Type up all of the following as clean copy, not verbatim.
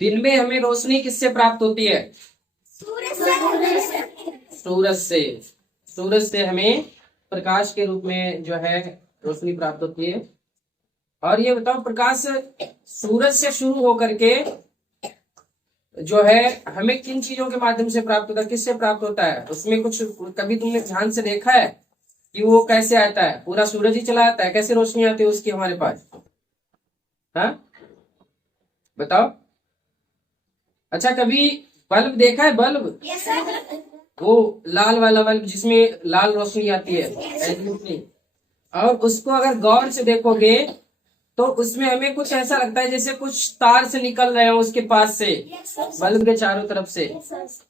दिन में हमें रोशनी किससे प्राप्त होती है? सूरज से। सूरज से हमें प्रकाश के रूप में जो है रोशनी प्राप्त होती है। और ये बताओ, प्रकाश सूरज से शुरू होकर के जो है हमें किन चीजों के माध्यम से प्राप्त होता है, किससे प्राप्त होता है? उसमें कुछ कभी तुमने ध्यान से देखा है कि वो कैसे आता है? पूरा सूरज ही चला आता है, कैसे रोशनी आती है उसकी हमारे पास? हाँ, बताओ। अच्छा, कभी बल्ब देखा है? बल्ब, वो लाल वाला बल्ब जिसमें लाल रोशनी आती है, और उसको अगर गौर से देखोगे तो उसमें हमें कुछ ऐसा लगता है जैसे कुछ तार से निकल रहे हो उसके पास से, बल्ब के चारों तरफ से।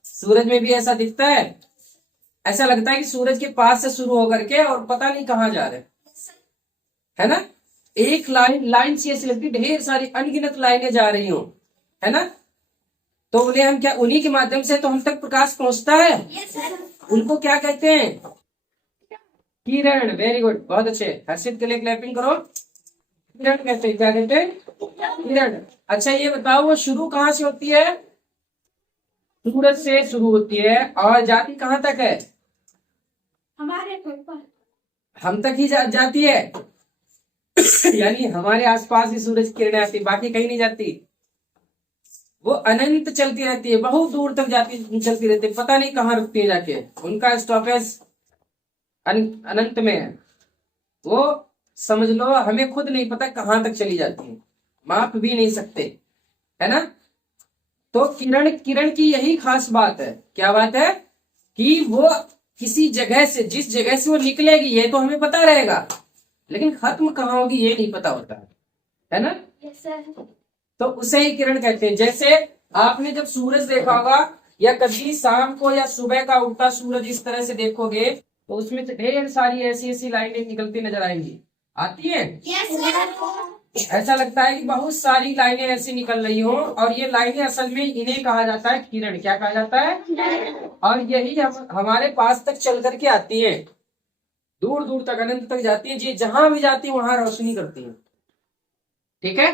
सूरज में भी ऐसा दिखता है। ऐसा लगता है कि सूरज के पास से शुरू होकर के और पता नहीं कहाँ जा रहे, है ना? एक लाइन लाइन से ऐसी लगती, ढेर सारी अनगिनत लाइनें जा रही हो, है ना? तो उन्हें हम क्या, उन्हीं के माध्यम से तो हम तक प्रकाश पहुंचता है। उनको क्या कहते हैं? किरण। वेरी गुड, बहुत अच्छे। हर्षित के लिए क्लैपिंग करो। किरण कहते हैं। क्या कहते हैं? किरण। अच्छा, ये बताओ, वो शुरू कहाँ से होती है? सूरज से शुरू होती है और जाती कहाँ तक है? हमारे हम तक ही जाती है। यानी हमारे आसपास ही सूरज की किरणें आती, बाकी कहीं नहीं जाती। वो अनंत चलती रहती है, बहुत दूर तक जाती चलती रहती है, पता नहीं कहाँ रुकती है जाके। उनका स्टॉपेज अनंत में है। वो समझ लो हमें खुद नहीं पता कहाँ तक चली जाती है, माप भी नहीं सकते, है ना? तो किरण, किरण की यही खास बात है। क्या बात है? कि वो किसी जगह से, जिस जगह से वो निकलेगी ये तो हमें पता रहेगा, लेकिन खत्म कहाँ होगी ये नहीं पता होता है ना? तो उसे ही किरण कहते हैं। जैसे आपने जब सूरज देखा होगा, या कभी शाम को या सुबह का उगता सूरज इस तरह से देखोगे, तो उसमें से ढेर सारी ऐसी ऐसी लाइनें निकलती नजर आएंगी। आती है? ऐसा लगता है कि बहुत सारी लाइनें ऐसी निकल रही हो, और ये लाइनें असल में इन्हें कहा जाता है किरण। क्या कहा जाता है? और यही हमारे पास तक चल करके आती है, दूर दूर तक, अनंत तक जाती है। जी, जहां भी जाती है वहां रोशनी करती है। ठीक है?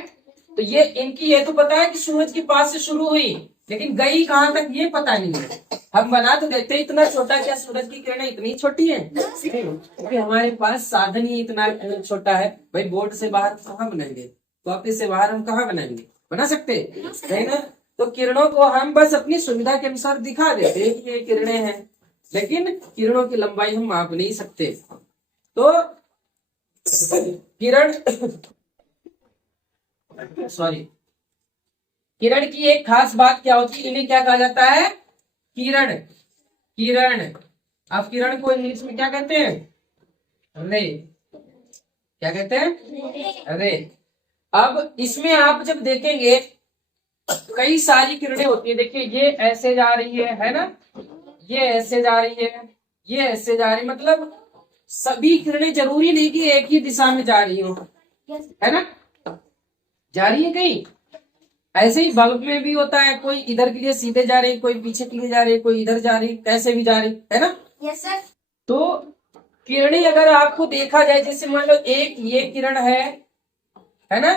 तो ये इनकी, ये तो पता है कि सूरज के पास से शुरू हुई, लेकिन गई कहां तक ये पता नहीं है। हम बना तो देते हैं इतना छोटा, क्या सूरज की किरणें इतनी छोटी है? क्योंकि हमारे पास साधन ही इतना छोटा है। भाई बोर्ड से बाहर कहाँ बनाएंगे, कॉपी से बाहर हम कहाँ बनाएंगे? बना सकते है ना? तो किरणों को हम बस अपनी सुविधा के अनुसार दिखा देते हैं कि ये किरणें हैं, लेकिन किरणों की लंबाई हम माप नहीं सकते। तो किरण सॉरी किरण की एक खास बात क्या होती है? इन्हें क्या कहा जाता है? किरण। किरण। आप किरण को इंग्लिश में क्या कहते हैं? रे। क्या कहते हैं? रे। अब इसमें आप जब देखेंगे, कई सारी किरणें होती है। देखिए, ये ऐसे जा रही है ना? ये ऐसे जा रही है, ये ऐसे जा रही, मतलब सभी किरणें जरूरी नहीं कि एक ही दिशा में जा रही हो, है ना? जा रही है कहीं। ऐसे ही बल्ब में भी होता है, कोई इधर के लिए सीधे जा रही, कोई पीछे के लिए जा रही, कोई इधर जा रही, कैसे भी जा रही, है ना? Yes sir. तो किरणें अगर आपको देखा जाए, जैसे मान लो एक ये किरण है ना?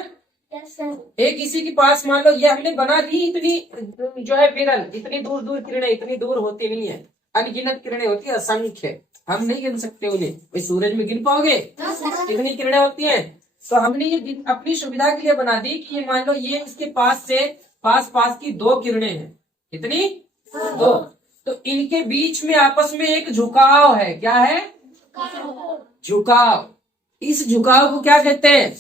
Yes sir. एक इसी के पास मान लो ये हमने बना दी, इतनी जो है विरल, इतनी दूर दूर किरणें, इतनी दूर होती नहीं है, अनगिनत किरणें होती है, असंख्य, हम नहीं गिन सकते उन्हें। सूरज में गिन पाओगे कितनी किरणें होती हैं? तो हमने ये अपनी सुविधा के लिए बना दी कि ये मान लो ये इसके पास से पास पास की दो किरणें हैं। कितनी? दो। तो इनके बीच में आपस में एक झुकाव है। क्या है? झुकाव। इस झुकाव को क्या कहते हैं?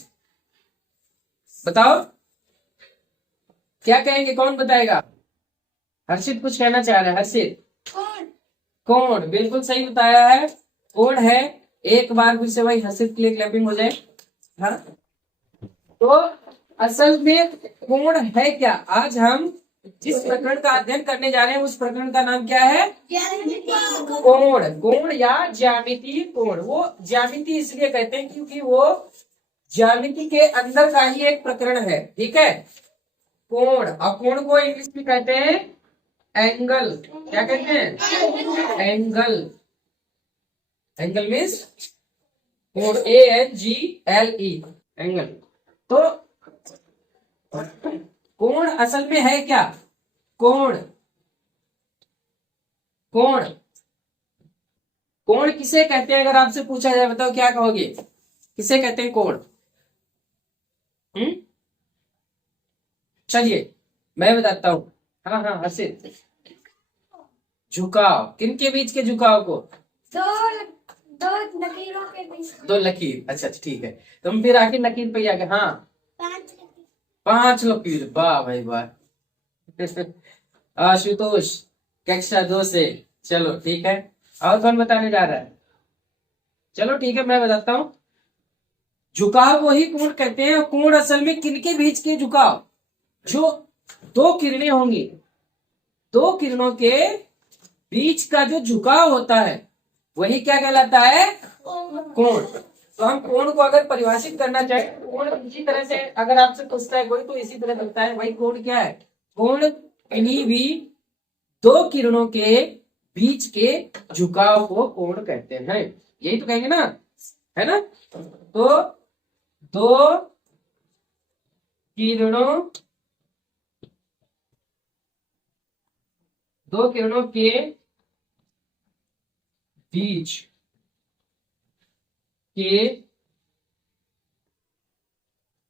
बताओ, क्या कहेंगे? कौन बताएगा? हर्षित कुछ कहना चाह रहा है। हर्षित? कोण। बिल्कुल सही बताया है, कोण है। एक बार फिर से भाई हर्षित के लिए क्लैपिंग हो जाए। हाँ, तो असल में कोण है क्या? आज हम जिस प्रकरण का अध्ययन करने जा रहे हैं उस प्रकरण का नाम क्या है? कोण। कोण या ज्यामितीय कोण। वो ज्यामिति इसलिए कहते हैं क्योंकि वो ज्यामिति के अंदर का ही एक प्रकरण है। ठीक है? कोण। और कोण को इंग्लिश में कहते हैं एंगल। क्या कहते हैं? एंगल। एंगल मीन्स कोण, ANGLE, एंगल। तो कोण असल में है क्या? कोण, कोण, कोण किसे कहते हैं? अगर आपसे पूछा जाए बताओ क्या कहोगे? किसे कहते हैं कोण? चलिए मैं बताता हूं। हाँ हाँ हर्षित। झुकाव, किनके बीच के झुकाव को? दो दो लकीरों के बीच। दो लकीर, अच्छा अच्छा ठीक है। तुम फिर आखिर लकीर पे आ गए। हाँ, पांच लकीर। 5 लकीर, वाह भाई वाह। आशुतोष कक्षा 2 से। चलो ठीक है, और कौन बताने जा रहा है? चलो ठीक है मैं बताता हूं। झुकाव को ही कोण कहते हैं। कोण असल में किनके बीच के झुकाव? जो दो किरणें होंगी, दो किरणों के बीच का जो झुकाव होता है वही क्या कहलाता है? कोण। तो हम कोण को अगर परिभाषित करना चाहे, कोण इसी तरह से अगर आपसे पूछता है कोई तो इसी तरह लगता है। भाई कोण क्या है? कोण किन्हीं भी दो किरणों के बीच के झुकाव को कोण कहते हैं। यही तो कहेंगे ना, है ना? तो दो किरणों, दो किरणों के बीच के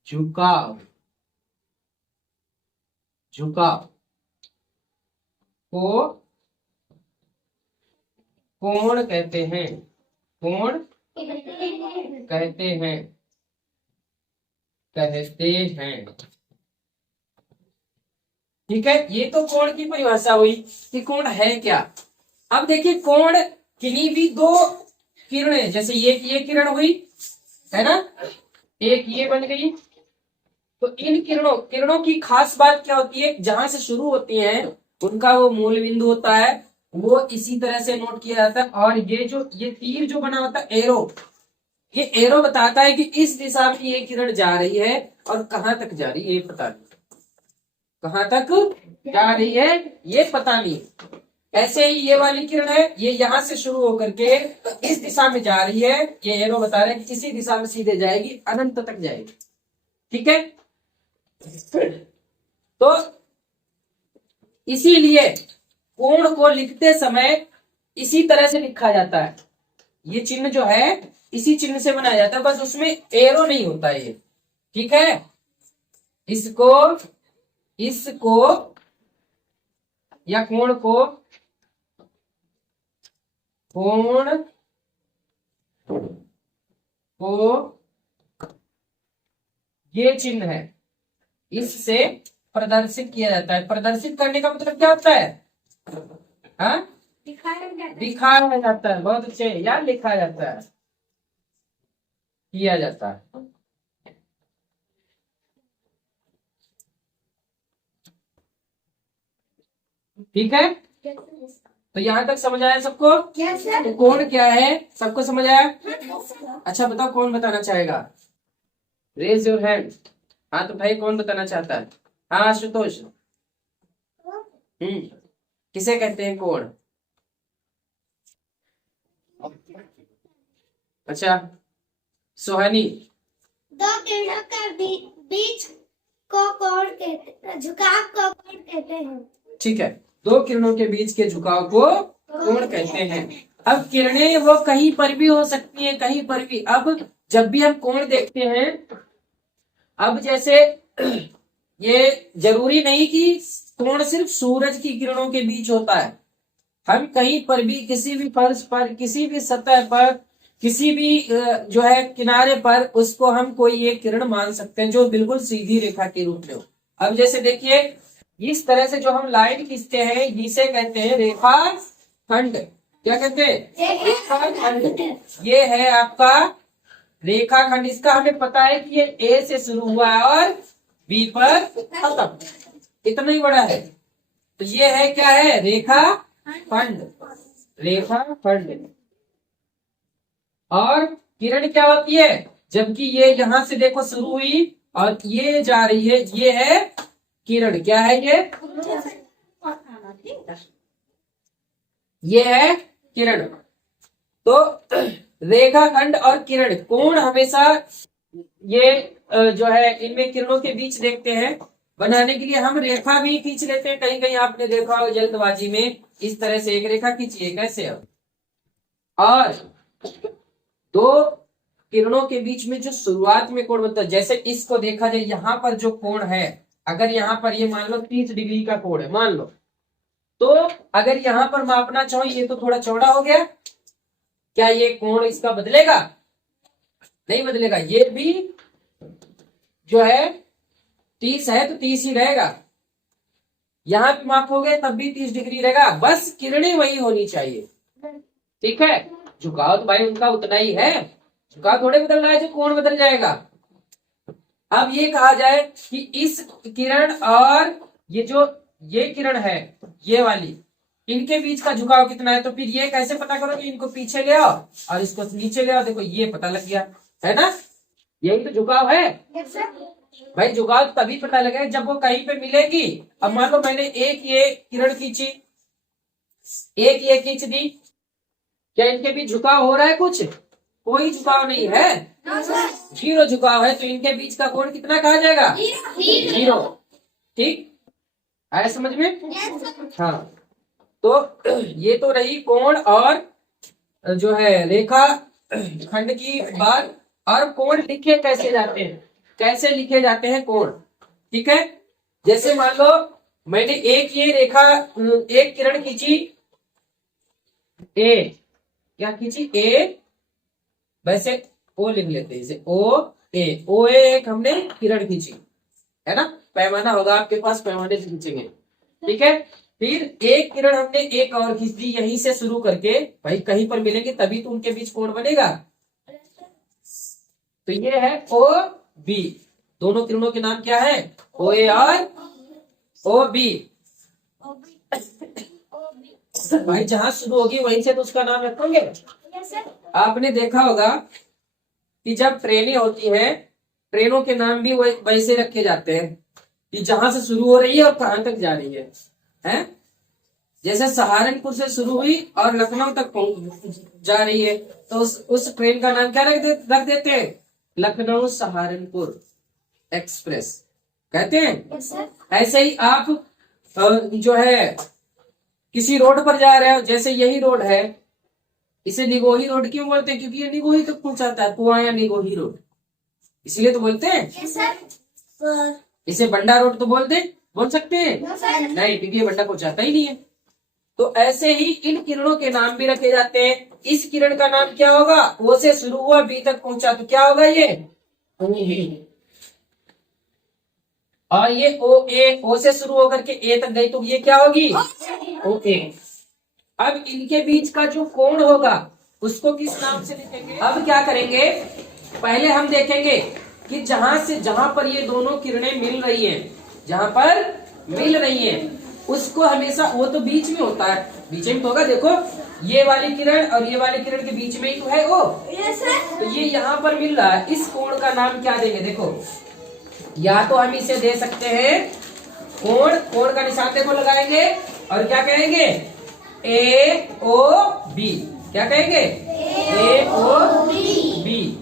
झुकाव, झुकाव को कोण कहते हैं। कोण कहते हैं, कहते हैं। ठीक है, ये तो कोण की परिभाषा हुई कि कोण है क्या। अब देखिए कोण किन्हीं भी दो किरणें, जैसे ये किरण हुई है ना, एक ये बन गई। तो इन किरणों किरणों की खास बात क्या होती है? जहां से शुरू होती हैं उनका वो मूल बिंदु होता है, वो इसी तरह से नोट किया जाता है। और ये तीर जो बना होता है, एरो, ये एरो बताता है कि इस दिशा में ये किरण जा रही है। और कहां तक जा रही है ये पता नहीं, कहां तक जा रही है ये पता नहीं। ऐसे ही ये वाली किरण है, ये यहां से शुरू होकर के इस दिशा में जा रही है। ये एरो बता रहा है कि इसी दिशा में सीधे जाएगी, अनंत तक जाएगी। ठीक है, तो इसीलिए कोण को लिखते समय इसी तरह से लिखा जाता है। ये चिन्ह जो है इसी चिन्ह से बनाया जाता है, बस उसमें एरो नहीं होता है ये। ठीक है, इसको इसको या कोण को, कोण को ये चिन्ह है इससे प्रदर्शित किया जाता है। प्रदर्शित करने का मतलब क्या होता है? हाँ, दिखाया जाता है। बहुत अच्छे यार, लिखा जाता है, किया जाता है। ठीक है, तो यहां तक समझ आया सबको? तो कोण क्या है सबको समझ आया? अच्छा बताओ कौन बताना चाहेगा? Raise your hand. हाँ तो भाई कौन बताना चाहता है? हाँ आशुतोष। किसे कहते हैं कोण? अच्छा सोहानी। दो किरणों के बीच को कोण कहते, झुकाव को कोण कहते हैं। ठीक है, दो किरणों के बीच के झुकाव को कोण कहते हैं। अब किरणें वो कहीं पर भी हो सकती हैं, कहीं पर भी। अब जब भी हम कोण देखते हैं, अब जैसे ये जरूरी नहीं कि कोण सिर्फ सूरज की किरणों के बीच होता है। हम कहीं पर भी, किसी भी फर्श पर, किसी भी सतह पर, किसी भी जो है किनारे पर, उसको हम कोई एक किरण मान सकते हैं जो बिल्कुल सीधी रेखा के रूप में हो। अब जैसे देखिए इस तरह से जो हम लाइन खींचते हैं इसे कहते हैं रेखा खंड। क्या कहते हैं? रेखा खंड। ये है आपका रेखा खंड। इसका हमें पता है कि ये ए से शुरू हुआ है और बी पर खत्म, इतना ही बड़ा है। तो ये है क्या है? रेखा खंड, रेखा खंड। और किरण क्या होती है? जबकि ये यहां से देखो शुरू हुई और ये जा रही है, ये है किरण। क्या है ये है किरण। तो रेखाखंड और किरण, कोण हमेशा ये जो है इनमें किरणों के बीच देखते हैं बनाने के लिए हम रेखा भी खींच लेते हैं। कहीं कहीं आपने देखा हो जल्दबाजी में इस तरह से एक रेखा खींचिए, कैसे अब, और दो किरणों के बीच में जो शुरुआत में कोण बनता है, जैसे इसको देखा जाए, यहाँ पर जो कोण है, अगर यहाँ पर ये मान लो 30 डिग्री का कोण है मान लो, तो अगर यहाँ पर मापना चाहो, ये तो थोड़ा चौड़ा हो गया, क्या ये कोण इसका बदलेगा? नहीं बदलेगा। ये भी जो है 30 है तो 30 ही रहेगा, यहाँ भी मापोगे तब भी 30 डिग्री रहेगा, बस किरणें वही होनी चाहिए। ठीक है, झुकाव तो भाई उनका उतना ही है, झुकाव थोड़े बदलना है जो कोण बदल जाएगा। अब ये कहा जाए कि इस किरण और ये किरण है, ये वाली, इनके बीच का झुकाव कितना है, तो फिर ये कैसे पता करोगे? इनको पीछे ले आओ और इसको नीचे ले आओ, देखो ये पता लग गया, है ना? यही तो झुकाव है भाई। झुकाव तभी पता लगेगा जब वो कहीं पे मिलेगी। अब मान लो मैंने एक ये किरण खींची, एक ये खींच दी, क्या इनके बीच झुकाव हो रहा है? कुछ कोई झुकाव नहीं है, जीरो झुकाव है, तो इनके बीच का कोण कितना कहा जाएगा? जीरो। ठीक, आया समझ में? हाँ, तो ये तो रही कोण और जो है रेखा खंड की बात। और कोण लिखे कैसे जाते हैं, कैसे लिखे जाते हैं कोण? ठीक है, जैसे मान लो मैंने एक ये रेखा, एक किरण खींची ए, क्या खींची? ए, वैसे ओ लिख लेते हैं, इसे ओ ए एक हमने किरण खींची, है ना? पैमाना होगा आपके पास, पैमाने से खींचेंगे। ठीक है, फिर एक किरण हमने एक और खींच दी, यहीं से शुरू करके, भाई कहीं पर मिलेंगे तभी तो उनके बीच कोण बनेगा। तो ये है ओ बी, दोनों किरणों के नाम क्या है? ओ ए और ओ बी। भाई जहां शुरू होगी वहीं से तो उसका नाम रखोगे। आपने देखा होगा कि जब ट्रेनें होती हैं, ट्रेनों के नाम भी वैसे रखे जाते हैं कि जहां से शुरू हो रही है और कहां तक जा रही है, हैं? जैसे सहारनपुर से शुरू हुई और लखनऊ तक जा रही है, तो उस ट्रेन का नाम क्या रख देते हैं? लखनऊ सहारनपुर एक्सप्रेस कहते हैं। ऐसे ही आप जो है किसी रोड पर जा रहे हो, जैसे यही रोड है, इसे निगोही रोड क्यों बोलते हैं? क्योंकि ये निगोही तक पहुंचाता है, कुआं या निगोही रोड, इसलिए तो बोलते हैं। इसे बंडा रोड तो बोल सकते हैं? नहीं, क्योंकि ये बंडा पहुंचाता ही नहीं है। तो ऐसे ही इन किरणों के नाम भी रखे जाते हैं। इस किरण का नाम क्या होगा? ओ से शुरू हुआ, बी तक पहुंचा, तो क्या होगा ये? और ये ओ ए, ओ से शुरू होकर के ए तक गई, तो ये क्या होगी? ओ ए। अब इनके बीच का जो कोण होगा उसको किस नाम से लिखेंगे? अब क्या करेंगे, पहले हम देखेंगे कि जहां पर ये दोनों किरणें मिल रही हैं, जहां पर मिल रही हैं, उसको हमेशा, वो तो बीच में होता है, बीच में तो होगा। देखो ये वाली किरण और ये वाली किरण के बीच में ही तो है वो। तो ये यहाँ पर मिल रहा है, इस कोण का नाम क्या देंगे? देखो, या तो हम इसे दे सकते हैं कोण का निशान देखो लगाएंगे और क्या कहेंगे? ए ओ बी। क्या कहेंगे? ए ओ बी।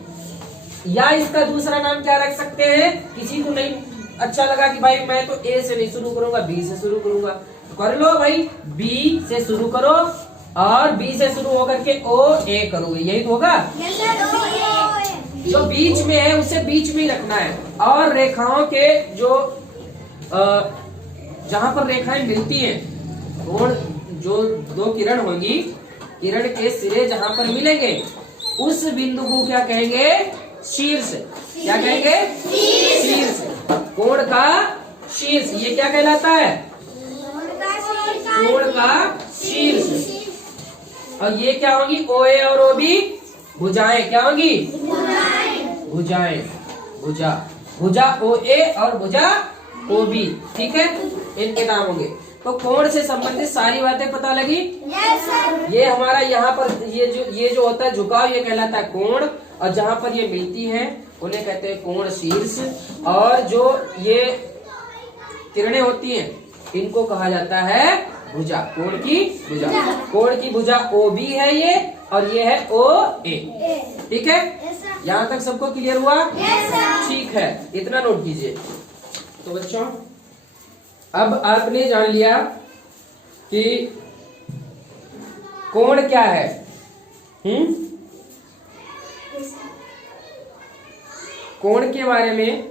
या इसका दूसरा नाम क्या रख सकते हैं? किसी को नहीं अच्छा लगा कि भाई मैं तो ए से नहीं शुरू करूंगा, बी से शुरू करूंगा, तो कर लो भाई, बी से शुरू करो और बी से शुरू होकर के ओ ए करोगे, यही तो होगा। जो बीच में है उसे बीच में ही रखना है। और रेखाओं के जो जहां पर रेखाएं मिलती हैं, और जो दो किरण होंगी, किरण के सिरे जहां पर मिलेंगे उस बिंदु को क्या कहेंगे? शीर्ष। क्या कहेंगे? शीर्ष। कोण का शीर्ष, ये क्या कहलाता है? कोण का शीर्ष। और ये क्या होगी? ओ ए और ओ बी भुजाएं। क्या होगी? भुजाएं। भुजा ओ ए और भुजा ओ बी। ठीक है, इनके नाम होंगे। तो कोण से संबंधित सारी बातें पता लगी। ये हमारा यहाँ पर ये जो होता है झुकाव, ये कहलाता है कोण, और जहां पर ये मिलती है उन्हें कहते हैं कोण शीर्ष। और जो ये किरणें होती हैं इनको कहा जाता है भुजा, कोण की भुजा। कोण की भुजा ओ बी है ये, और ये है ओ ए। ठीक है, यहाँ तक सबको क्लियर हुआ? ठीक है, इतना नोट कीजिए। तो बच्चों अब आपने जान लिया कि कोण क्या है। कोण के बारे में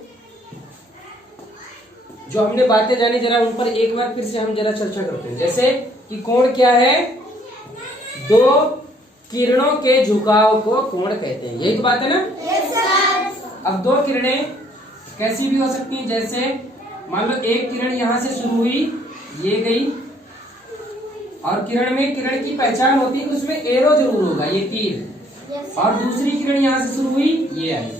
जो हमने बातें जानी, जरा उन पर एक बार फिर से हम जरा चर्चा करते हैं। जैसे कि कोण क्या है, दो किरणों के झुकाव को कोण कहते हैं, यही तो बात है ना। अब दो किरणें कैसी भी हो सकती हैं, जैसे मान लो एक किरण यहां से शुरू हुई, ये गई, और किरण की पहचान होती है, उसमें एरो जरूर होगा, ये तीर, और दूसरी किरण यहां से शुरू हुई, ये आई,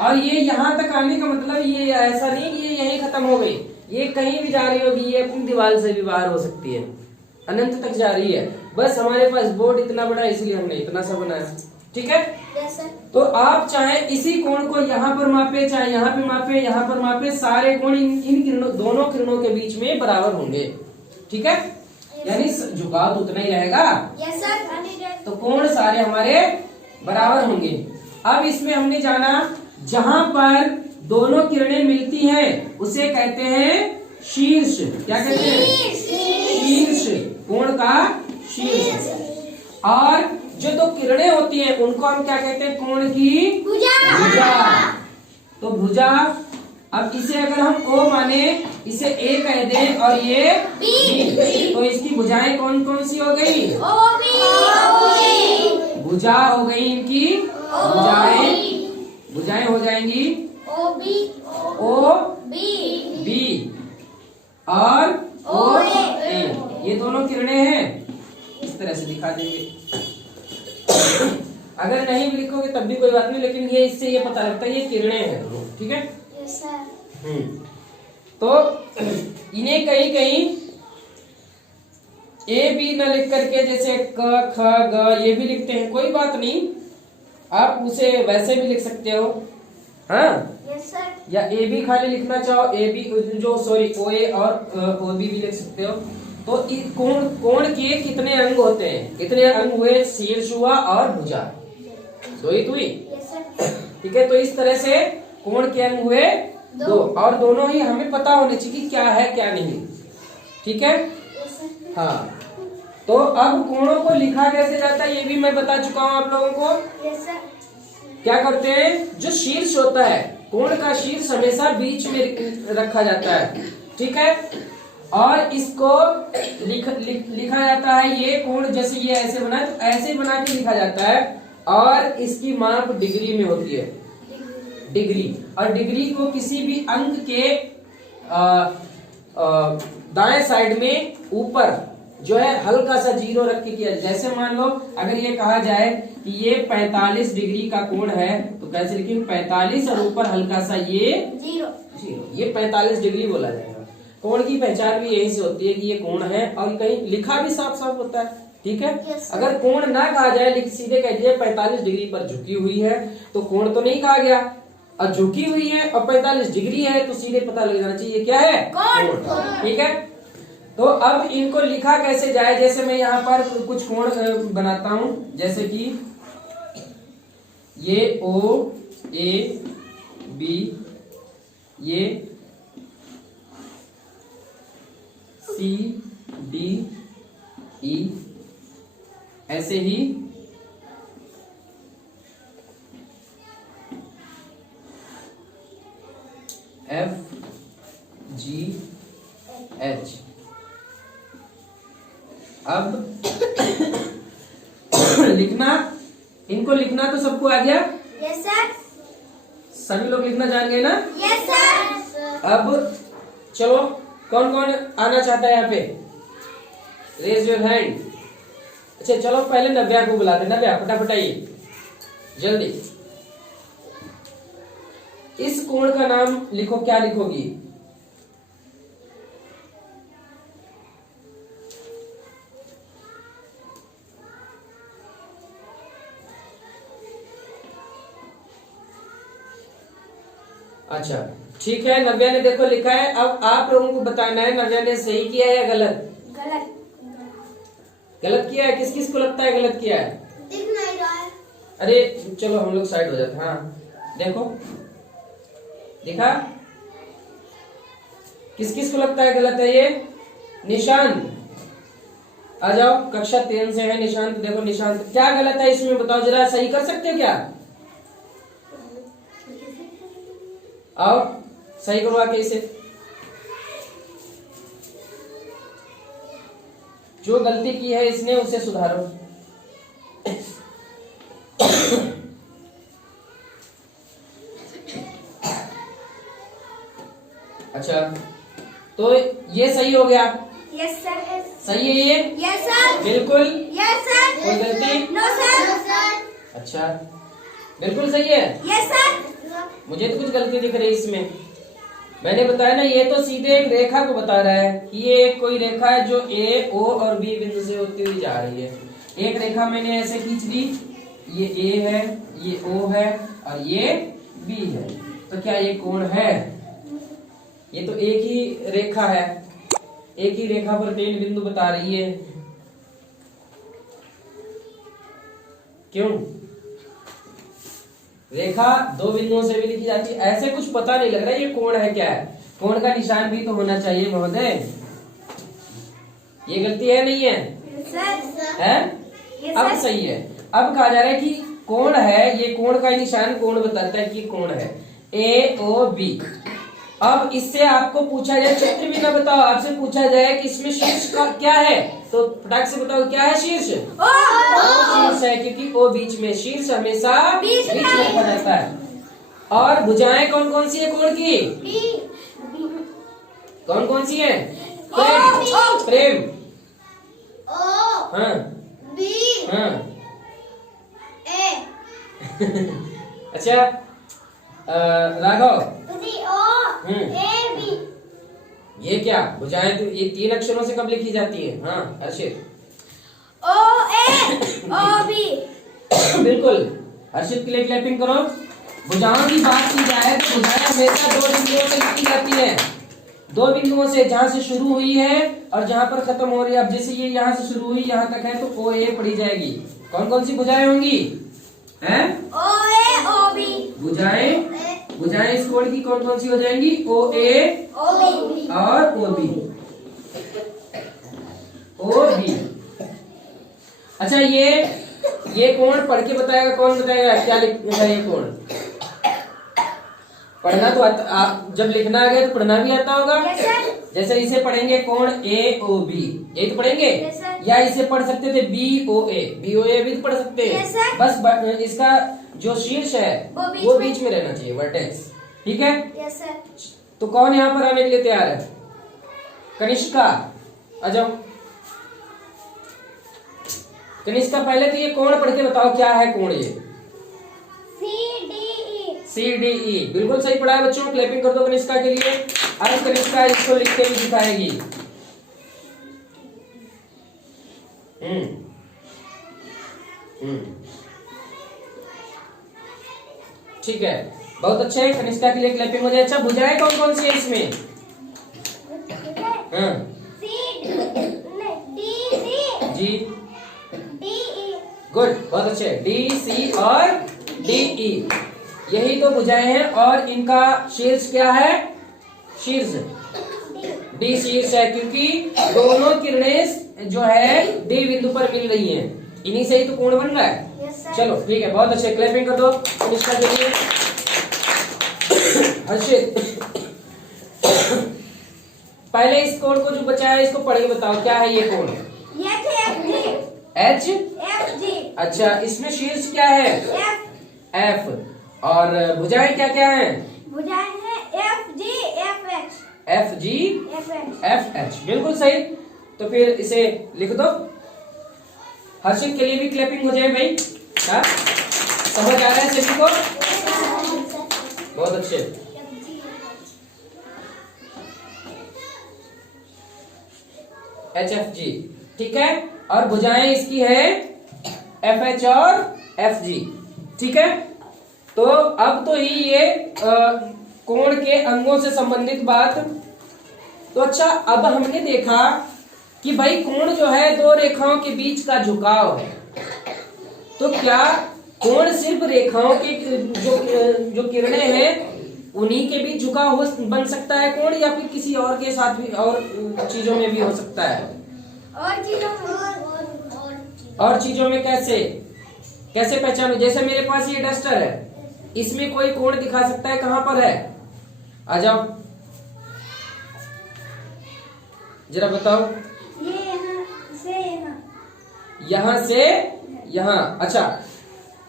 और ये यहां तक आने का मतलब ये ऐसा नहीं कि ये यहीं खत्म हो गई, ये कहीं भी जा रही होगी, ये अपनी दीवार से भी बाहर हो सकती है, अनंत तक जा रही है। बस हमारे पास बोर्ड इतना बड़ा है, इसलिए हमने इतना सा बनाया, ठीक है। तो आप चाहे इसी कोण को यहाँ पर मापे, चाहे यहाँ पे मापे, यहाँ पर मापे, सारे कोण इन किरणों, दोनों किरणों के बीच में बराबर होंगे, ठीक है। यानी झुकाव तो उतना ही रहेगा, तो कोण सारे हमारे बराबर होंगे। अब इसमें हमने जाना, जहां पर दोनों किरणें मिलती हैं उसे कहते हैं शीर्ष। क्या कहते हैं? शीर्ष, कोण का शीर्ष। और जो दो किरणें होती हैं उनको हम क्या कहते हैं? कोण की भुजा। तो भुजा, अब इसे अगर हम O माने, इसे A कह दें और ये B, तो इसकी भुजाएं कौन कौन सी हो गई? भुजा हो गई, इनकी भुजाएं हो जाएंगी O B और O A। ये दोनों किरणें हैं, इस तरह से दिखा देंगे। अगर नहीं भी लिखोगे तब भी कोई बात नहीं, लेकिन ये इससे ये पता लगता है ये किरणें हैं दोनों, ठीक है। तो इन्हें कहीं कहीं ए बी न लिख करके, जैसे क ख ग ये भी लिखते हैं, कोई बात नहीं, आप उसे वैसे भी लिख सकते हो, हाँ। या ए बी खाली लिखना चाहो, ए बी जो सॉरी ओ ए और ओ बी भी लिख सकते हो। तो कोण के कितने अंग होते हैं? कितने अंग हुए? शीर्ष हुआ और भुजा, दो ही हुई, ठीक है। तो इस तरह से कोण के अंग हुए दो, और दोनों ही हमें पता होने चाहिए कि क्या है क्या नहीं, ठीक है। हाँ, तो अब कोणों को लिखा कैसे जाता है ये भी मैं बता चुका हूँ आप लोगों को। क्या करते हैं? जो शीर्ष होता है, कोण का शीर्ष हमेशा बीच में रखा जाता है, ठीक है। और इसको लिखा जाता है, ये कोण जैसे ये ऐसे बना है तो ऐसे बना के लिखा जाता है, और इसकी माप डिग्री में होती है, डिग्री। और डिग्री को किसी भी अंक के दाएं साइड में ऊपर जो है हल्का सा जीरो रख के किया। जैसे मान लो अगर ये कहा जाए कि ये 45 डिग्री का कोण है, तो कैसे लिखेंगे? 45 और ऊपर हल्का सा ये जीरो, ये 45 डिग्री बोला जाएगा। कोण की पहचान भी यही से होती है कि ये कोण है, और कहीं लिखा भी साफ साफ होता है, ठीक है। अगर कोण ना कहा जाए, सीधे कह दिया 45 डिग्री पर झुकी हुई है, तो कोण तो नहीं कहा गया, और झुकी हुई है और 45 डिग्री है, तो सीधे पता लग जाना चाहिए क्या है? कोण, ठीक है। तो अब इनको लिखा कैसे जाए? जैसे मैं यहाँ पर कुछ कोण बनाता हूं, जैसे कि ये O A B, ये C D E, ऐसे ही F G H। अब लिखना, इनको लिखना तो सबको आ गया? Yes sir. सभी लोग लिखना जान गए ना? Yes sir. अब चलो, कौन कौन आना चाहता है यहाँ पे? Raise your hand. अच्छा चलो, पहले नव्या को बुलाते। नव्या फटाफट आइए जल्दी। इस कोण का नाम लिखो, क्या लिखोगी? अच्छा ठीक है, नव्या ने देखो लिखा है। अब आप लोगों को बताना है नव्या ने सही किया है या गलत? गलत। गलत किया है? किस किस को लगता है गलत किया है? दिख नहीं रहा है। अरे चलो हम लोग साइड हो जाते हैं। हाँ देखो, दिखा? किस किस को लगता है गलत है ये? निशांत आ जाओ, कक्षा 3 से है निशांत। देखो निशांत क्या गलत है इसमें बताओ जरा, सही कर सकते हो क्या? आओ सही करवा के इसे, जो गलती की है इसने उसे सुधारो। अच्छा तो ये सही हो गया, यस सर। सही है ये? Yes sir. बिल्कुल। Yes sir. कोई गलती? No sir. अच्छा बिल्कुल सही है। Yes sir. मुझे तो कुछ गलती दिख रही है इसमें। मैंने बताया ना, ये तो सीधे एक रेखा को बता रहा है कि ये एक कोई रेखा है जो ए, ओ और बी बिंदु से होती हुई जा रही है। एक रेखा मैंने ऐसे खींच दी, ये ए है, ये ओ है और ये बी है, तो क्या ये कोण है? ये तो एक ही रेखा है, एक ही रेखा पर 3 बिंदु बता रही है। क्यों? रेखा 2 बिंदुओं से भी लिखी जाती है। ऐसे कुछ पता नहीं लग रहा है ये कोण है क्या है। कोण का निशान भी तो होना चाहिए महोदय। ये गलती है नहीं है? सर। है? यस अब सर। सही है। अब कहा जा रहा है कि कोण है, ये कोण का निशान कोण बताता है कि कोण है ए ओ बी। अब इससे आपको पूछा जाए, चित्र भी ना बताओ, आपसे पूछा जाए कि इसमें शीर्ष का क्या है, तो फटाक से बताओ क्या है शीर्ष? ओ शीर्ष है, क्योंकि ओ बीच में, शीर्ष हमेशा बीच बीच में में रखा जाता है। और भुजाएं कौन कौन सी है कोण की? कौन कौन सी है? प्रेम, प्रेम। ओ हाँ बी हाँ। ए अच्छा राघव, ओ ए बी। ये क्या भुजाएं? तो ये 3 अक्षरों से कब लिखी जाती है? हाँ हर्षित। ओ ए ओ बी। बिल्कुल, हर्षित के लिए क्लैपिंग करो। भुजाओं की बात की जाए तो भुजाएं हमेशा 2 बिंदुओं से लिखी जाती है। 2 बिंदुओं से, जहां से शुरू हुई है और जहां पर खत्म हो रही है। अब जैसे ये यहाँ से शुरू हुई यहाँ तक है तो ओ ए पढ़ी जाएगी। कौन कौन सी भुजाएं होंगी? हैं? ओ ए ओ बी। भुजाएं इस कोण की कौन कौन सी हो जाएंगी? ओ ए ओ बी और ओ बी। O B. अच्छा ये कोण पढ़ के बताएगा, कौन बताएगा क्या लिखा है ये कोण? पढ़ना तो आप जब लिखना आ गया तो पढ़ना भी आता होगा। Yes sir. जैसे इसे पढ़ेंगे कोण ए ओ बी, यही तो पढ़ेंगे। Yes sir. या इसे पढ़ सकते थे बी ओ ए भी तो पढ़ सकते हैं। Yes sir. बस इसका जो शीर्ष है वो बीच में रहना चाहिए, वर्टेक्स। ठीक है? Yes sir. तो कौन यहाँ पर आने के लिए तैयार है? कनिष्का आ जाओ। कनिष्का पहले तो ये कोण पढ़ के बताओ क्या है कोण? ये CDE बिल्कुल सही पढ़ा है बच्चों, क्लैपिंग कर दो कनिष्का के लिए। अब कनिष्का इसको लिख के भी दिखाएगी। ठीक है, बहुत अच्छे, कनिष्का के लिए क्लैपिंग हो जाए। अच्छा भुजाएं कौन कौन सी है इसमें? हाँ जी गुड, बहुत अच्छे। डी सी और डी ई, यही तो भुजाएं हैं। और इनका शीर्ष क्या है? शीर्ष डी शीर्ष है, क्योंकि दोनों किरणें जो है डी बिंदु पर मिल रही हैं। इन्हीं से ही तो कोण बन रहा है। चलो ठीक है, बहुत अच्छे, क्लैपिंग कर दो कनिष्का के लिए। हर्षित पहले इस कोण को जो बचा है इसको पढ़ के बताओ क्या है ये कोण? एच अच्छा, इसमें शीर्ष क्या है? एफ। और भुजाएं क्या क्या है? एफ जी एफ एच, बिल्कुल सही। तो फिर इसे लिख दो। हर्षित के लिए भी क्लैपिंग हो जाए भाई। हाँ समझ आ रहा है सभी को? बहुत अच्छे। एच एफ जी, ठीक है। और भुजाएं इसकी है एफ एच और एफ जी, ठीक है। तो अब तो ही ये कोण के अंगों से संबंधित बात। तो अच्छा, अब हमने देखा कि भाई कोण जो है 2 रेखाओं के बीच का झुकाव है। तो क्या कोण सिर्फ रेखाओं की जो किरणें हैं उन्हीं के बीच झुका हो बन सकता है कोण, या फिर किसी और के साथ भी और चीजों में भी हो सकता है? और चीजों में और चीजों में कैसे कैसे पहचानो? जैसे मेरे पास ये डस्टर है, इसमें कोई कोण दिखा सकता है, कहां पर है? आ जाओ जरा बताओ। ये यहां से यहां। अच्छा,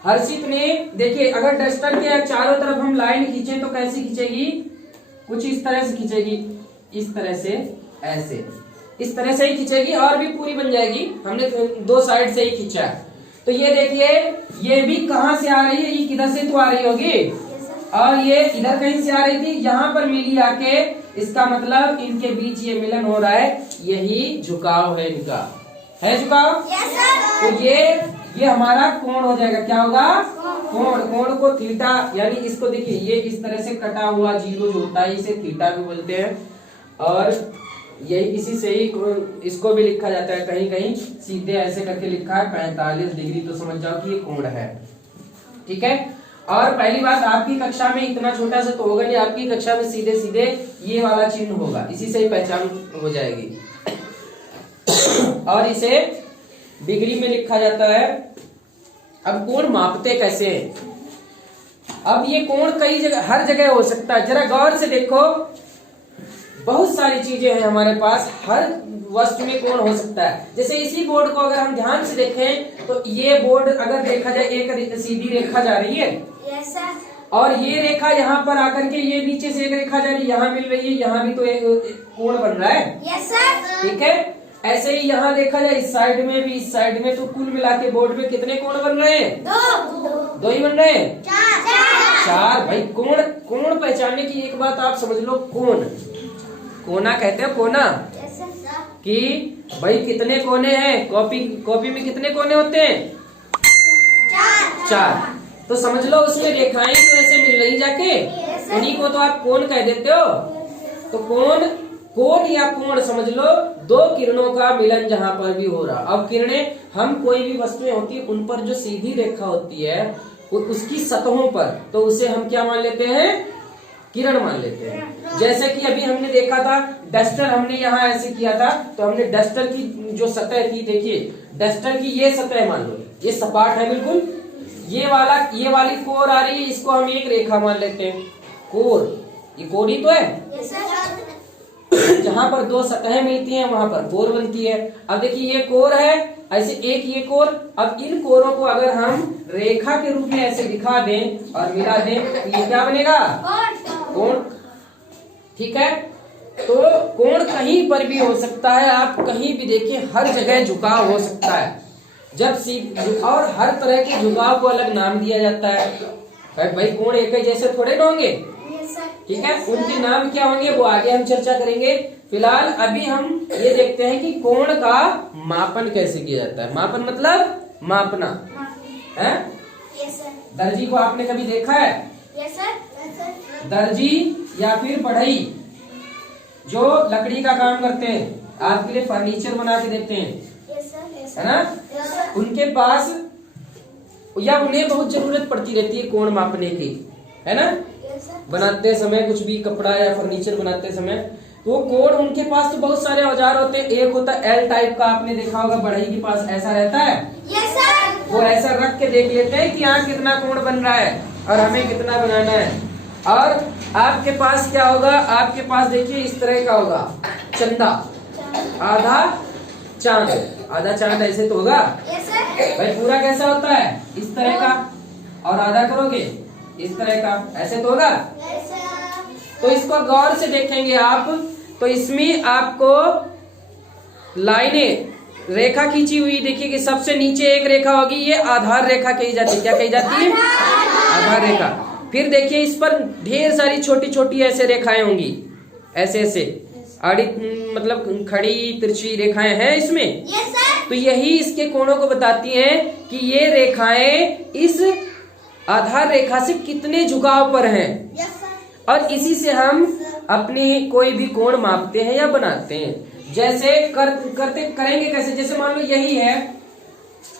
हर्षित ने देखिए, अगर डस्टर के चारों तरफ हम लाइन खींचे तो कैसी खींचेगी? कुछ इस तरह से खींचेगी, इस तरह से, ऐसे इस तरह से ही खींचेगी और भी पूरी बन जाएगी। हमने दो साइड से ही खींचा है। तो ये देखिए, ये भी कहां से आ रही है? ये किधर से तो आ रही होगी, और ये इधर कहीं से आ रही थी, यहाँ पर मिली आके, इसका मतलब इनके बीच ये मिलन हो रहा है, यही झुकाव है इनका, है झुकाव। तो ये हमारा कोण हो जाएगा। क्या होगा? कोण। कोण को थीटा, यानी इसको देखिए, ये इस तरह से कटा हुआ जीरो जो होता है इसे थीटा भी बोलते हैं, और यही इसी से ही इसको भी लिखा जाता है। कहीं कहीं सीधे ऐसे करके लिखा है 45 डिग्री, तो समझ जाओ कि ये कोण है। ठीक है। और पहली बात, आपकी कक्षा में इतना छोटा सा तो होगा नहीं, आपकी कक्षा में सीधे सीधे ये वाला चिन्ह होगा, इसी से ही पहचान हो जाएगी। और इसे डिग्री में लिखा जाता है। अब कोण मापते कैसे हैं? अब ये कोण कई जगह, हर जगह हो सकता है। जरा गौर से देखो, बहुत सारी चीजें हैं हमारे पास, हर वस्तु में कोण हो सकता है। जैसे इसी बोर्ड को अगर हम ध्यान से देखें तो ये बोर्ड अगर देखा जाए, एक सीधी रेखा जा रही है, और ये रेखा यहाँ पर आकर के ये नीचे से एक रेखा जा रही है, यहाँ मिल रही है, यहाँ भी तो एक कोण बन रहा है। ठीक है। ऐसे ही यहाँ देखा जाए, इस साइड में भी, इस साइड में, तो कुल मिला के बोर्ड में कितने कोण बन रहे हैं? दो ही बन रहे हैं। चार। भाई कोण, कोण पहचानने की एक बात आप समझ लो, कोण, कोना कहते हैं, कोना, कि भाई कितने कोने हैं? कॉपी में कितने कोने होते हैं? चार। तो समझ लो उसमें रेखाएं तो ऐसे मिल रही जाके, उन्हीं को तो आप कोण कह देते हो। तो कोण या कोण समझ लो, दो किरणों का मिलन जहां पर भी हो रहा। अब किरणें, हम कोई भी वस्तुएं होती है उन पर जो सीधी रेखा होती है उसकी सतहों पर, तो उसे हम क्या मान लेते हैं? किरण मान लेते हैं। जैसे कि अभी हमने देखा था, डस्टर हमने यहाँ ऐसे किया था, तो हमने डस्टर की जो सतह थी, देखिए डस्टर की ये सतह मान लो, ये सपाट है बिल्कुल, ये वाली कोर आ रही है, इसको हम एक रेखा मान लेते हैं, कोर। ये कोर ही तो है। जहां पर दो सतहें मिलती हैं वहां पर कोर बनती है। अब देखिए ये कोर है, ऐसे एक ये कोर। अब इन कोरों को अगर हम रेखा के रूप में ऐसे दिखा दें और मिला दें तो ये क्या बनेगा? कोण। ठीक है। तो कोण कहीं पर भी हो सकता है, आप कहीं भी देखिए, हर जगह झुकाव हो सकता है। और हर तरह के झुकाव को अलग नाम दिया जाता है। भाई कोण एक ही जैसे थोड़े ना होंगे, ठीक है, उनके नाम क्या होंगे वो आगे हम चर्चा करेंगे। फिलहाल अभी हम ये देखते हैं कि कोण का मापन कैसे किया जाता है। मापन मतलब मापना है। दर्जी को आपने कभी देखा है? दर्जी या फिर बढ़ई जो लकड़ी का काम करते हैं, आपके लिए फर्नीचर बना के देते हैं, है ना, उनके पास या उन्हें बहुत जरूरत पड़ती रहती है कोण मापने की, है ना, बनाते समय कुछ भी कपड़ा या फर्नीचर बनाते समय। तो वो कोण, उनके पास तो बहुत सारे औजार होते हैं। एक होता है एल टाइप का, आपने देखा होगा, बढ़ई के पास ऐसा रहता है। वो ऐसा रख के देख लेते हैं कि यहाँ कितना कोण बन रहा है और हमें कितना बनाना है। और आपके पास क्या होगा? आपके पास देखिए इस तरह का होगा चंदा, आधा चांद। आधा चांद ऐसे तो होगा भाई। पूरा कैसा होता है? इस तरह का। और आधा करोगे इस तरह का, ऐसे तो होगा। तो इसको गौर से देखेंगे आप, तो इसमें आपको लाइनें, रेखा खींची हुई देखिए कि सबसे नीचे एक रेखा होगी, ये आधार रेखा कही जाती है। क्या कही जाती है? आधार रेखा। फिर देखिए इस पर ढेर सारी छोटी छोटी ऐसे रेखाएं होंगी, ऐसे ऐसे आड़ी, मतलब खड़ी तिरछी रेखाएं हैं इसमें। तो यही इसके कोणों को बताती हैं कि ये रेखाएं इस आधार रेखा से कितने झुकाव पर हैं, और इसी से हम अपनी कोई भी कोण मापते हैं या बनाते हैं। जैसे करेंगे कैसे? जैसे मान लो यही है,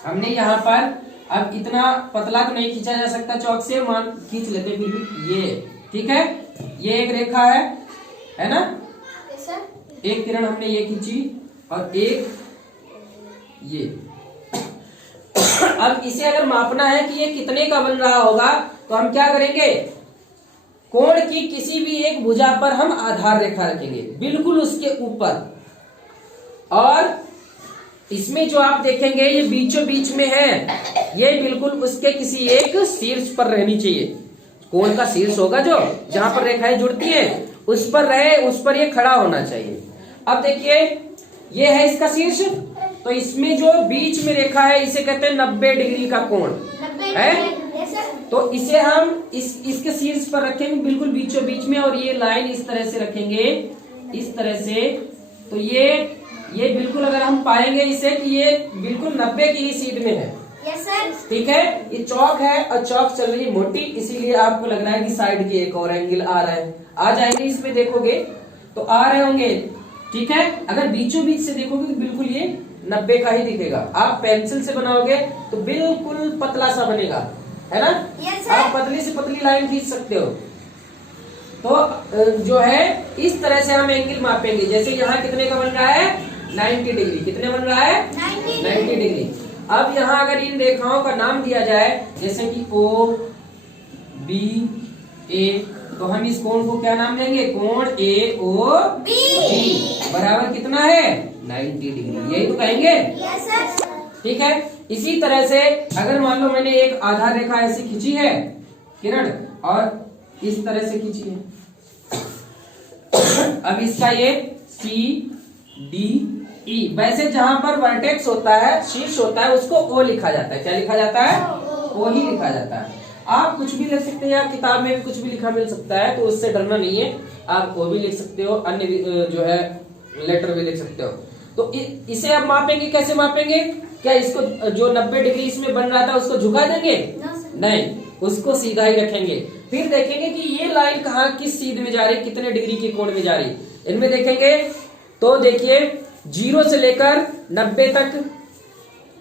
हमने यहाँ पर, अब इतना पतला तो नहीं खींचा जा सकता चौक से, मान खींच लेते फिर भी ये, ठीक है। ये एक रेखा है ना? Yes sir. एक किरण हमने ये खींची और एक ये। अब इसे अगर मापना है कि ये कितने का बन रहा होगा तो हम क्या करेंगे, कोण की किसी भी एक भुजा पर हम आधार रेखा रखेंगे बिल्कुल उसके ऊपर, और इसमें जो आप देखेंगे ये बीचों बीच में है, ये बिल्कुल उसके किसी एक शीर्ष पर रहनी चाहिए। कोण का शीर्ष होगा जो जहां पर रेखाएं जुड़ती है उस पर रहे, उस पर ये खड़ा होना चाहिए। अब देखिए ये है इसका शीर्ष, तो इसमें जो बीच में रेखा है इसे कहते हैं 90 डिग्री का कोण है। तो इसे हम इसके शीर्ष पर रखेंगे बिल्कुल बीचों बीच में, और ये लाइन इस तरह से रखेंगे, इस तरह से। तो ये बिल्कुल अगर हम पाएंगे इसे कि ये बिल्कुल 90 की ही सीध में है। Yes sir. ठीक है, ये चौक है और चौक चल रही है मोटी, इसीलिए आपको लग रहा है कि साइड की एक और एंगल आ रहा है, आ जाएंगे इसमें देखोगे तो आ रहे होंगे। ठीक है, अगर बीचों बीच से देखोगे तो बिल्कुल ये 90 का ही दिखेगा। आप पेंसिल से बनाओगे तो बिल्कुल पतला सा बनेगा, है ना? Yes sir. आप पतली से पतली लाइन खींच सकते हो। तो जो है इस तरह से हम एंगल मापेंगे। जैसे यहाँ कितने का बन रहा है, 90 डिग्री। कितने बन रहा है, 90 डिग्री। अब यहाँ अगर इन रेखाओं का नाम दिया जाए जैसे कि O B A, तो हम इस कोण को क्या नाम देंगे, कोण AOB बराबर कितना है, 90 डिग्री, यही तो कहेंगे। Yes sir. ठीक है, इसी तरह से अगर मान लो मैंने एक आधार रेखा ऐसी खींची है किरण, और इस तरह से खींची है, अब इसका ये CDE, वैसे जहां पर वर्टेक्स होता है, शीर्ष होता है, उसको O लिखा जाता है। क्या लिखा जाता है, O ही लिखा जाता है। आप कुछ भी लिख सकते हैं, या किताब में भी कुछ भी लिखा मिल सकता है, तो उससे डरना नहीं है। आप O भी लिख सकते हो, अन्य जो है लेटर भी लिख सकते हो। तो इसे आप मापेंगे, कैसे मापेंगे? क्या इसको जो 90 डिग्री इसमें बन रहा था उसको झुका देंगे? नहीं, उसको सीधा ही रखेंगे। फिर देखेंगे कि ये लाइन कहाँ किस सीध में जा रही, कितने डिग्री के कोण में जा रही, इनमें देखेंगे। तो देखिए 0 से लेकर 90 तक,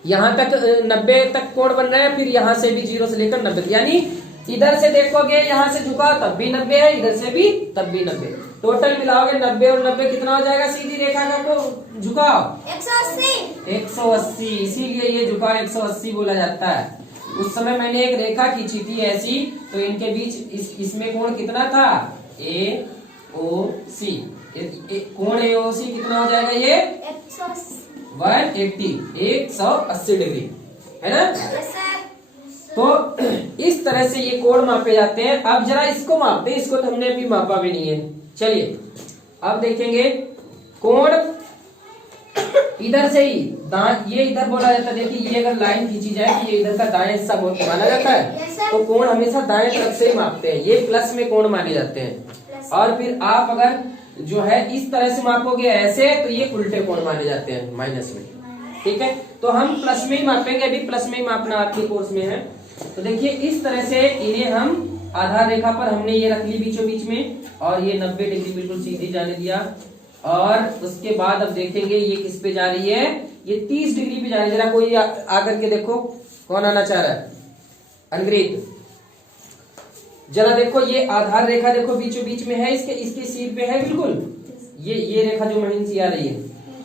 यहाँ तक 90 तक कोण बन रहे हैं, फिर यहाँ से भी 0 से लेकर 90, यानी इधर से देखोगे यहाँ से झुकाओ तब भी 90 है, इधर से भी तब भी 90, टोटल मिलाओगे 90 और 90 कितना हो जाएगा, सीधी रेखा का को झुकाओ 180, इसीलिए ये झुकाव 180 बोला जाता है। उस समय मैंने एक रेखा खींची थी ऐसी, तो इनके बीच इसमें कोण कितना था, AOC, कोण AOC कितना हो जाएगा, ये 180 डिग्री, है ना? तो इस तरह से ये कोण मापे जाते हैं। अब जरा इसको मापते हैं, इसको तो हमने अभी मापा भी नहीं है। चलिए अब देखेंगे कोण इधर से ही ये इधर बोला जाता है। देखिए ये अगर लाइन खींची जाए तो ये इधर का दाएं हिस्सा माना जाता है, तो कोण हमेशा दाएं तरफ से ही मापते हैं, ये प्लस में कोण माने जाते हैं। और फिर आप अगर जो है इस तरह से मापोगे ऐसे, तो ये उल्टे कोण माने जाते हैं, माइनस में। ठीक है, तो हम प्लस में ही मापेंगे, अभी प्लस में ही मापना आपके कोर्स में है। तो देखिए इस तरह से इन्हें हम आधार रेखा पर हमने ये रख ली बीचों बीच में, और ये 90 डिग्री बिल्कुल सीधी जाने दिया। और उसके बाद अब देखेंगे ये किस पे जा रही है, ये 30 डिग्री पे जा रही है। जरा कोई आकर के देखो कौन आना चाह रहा है, अंग्रेज। जरा देखो ये आधार रेखा देखो बीचों बीच में है, इसके सीध पे है बिल्कुल, ये रेखा जो महीन सी आ रही है।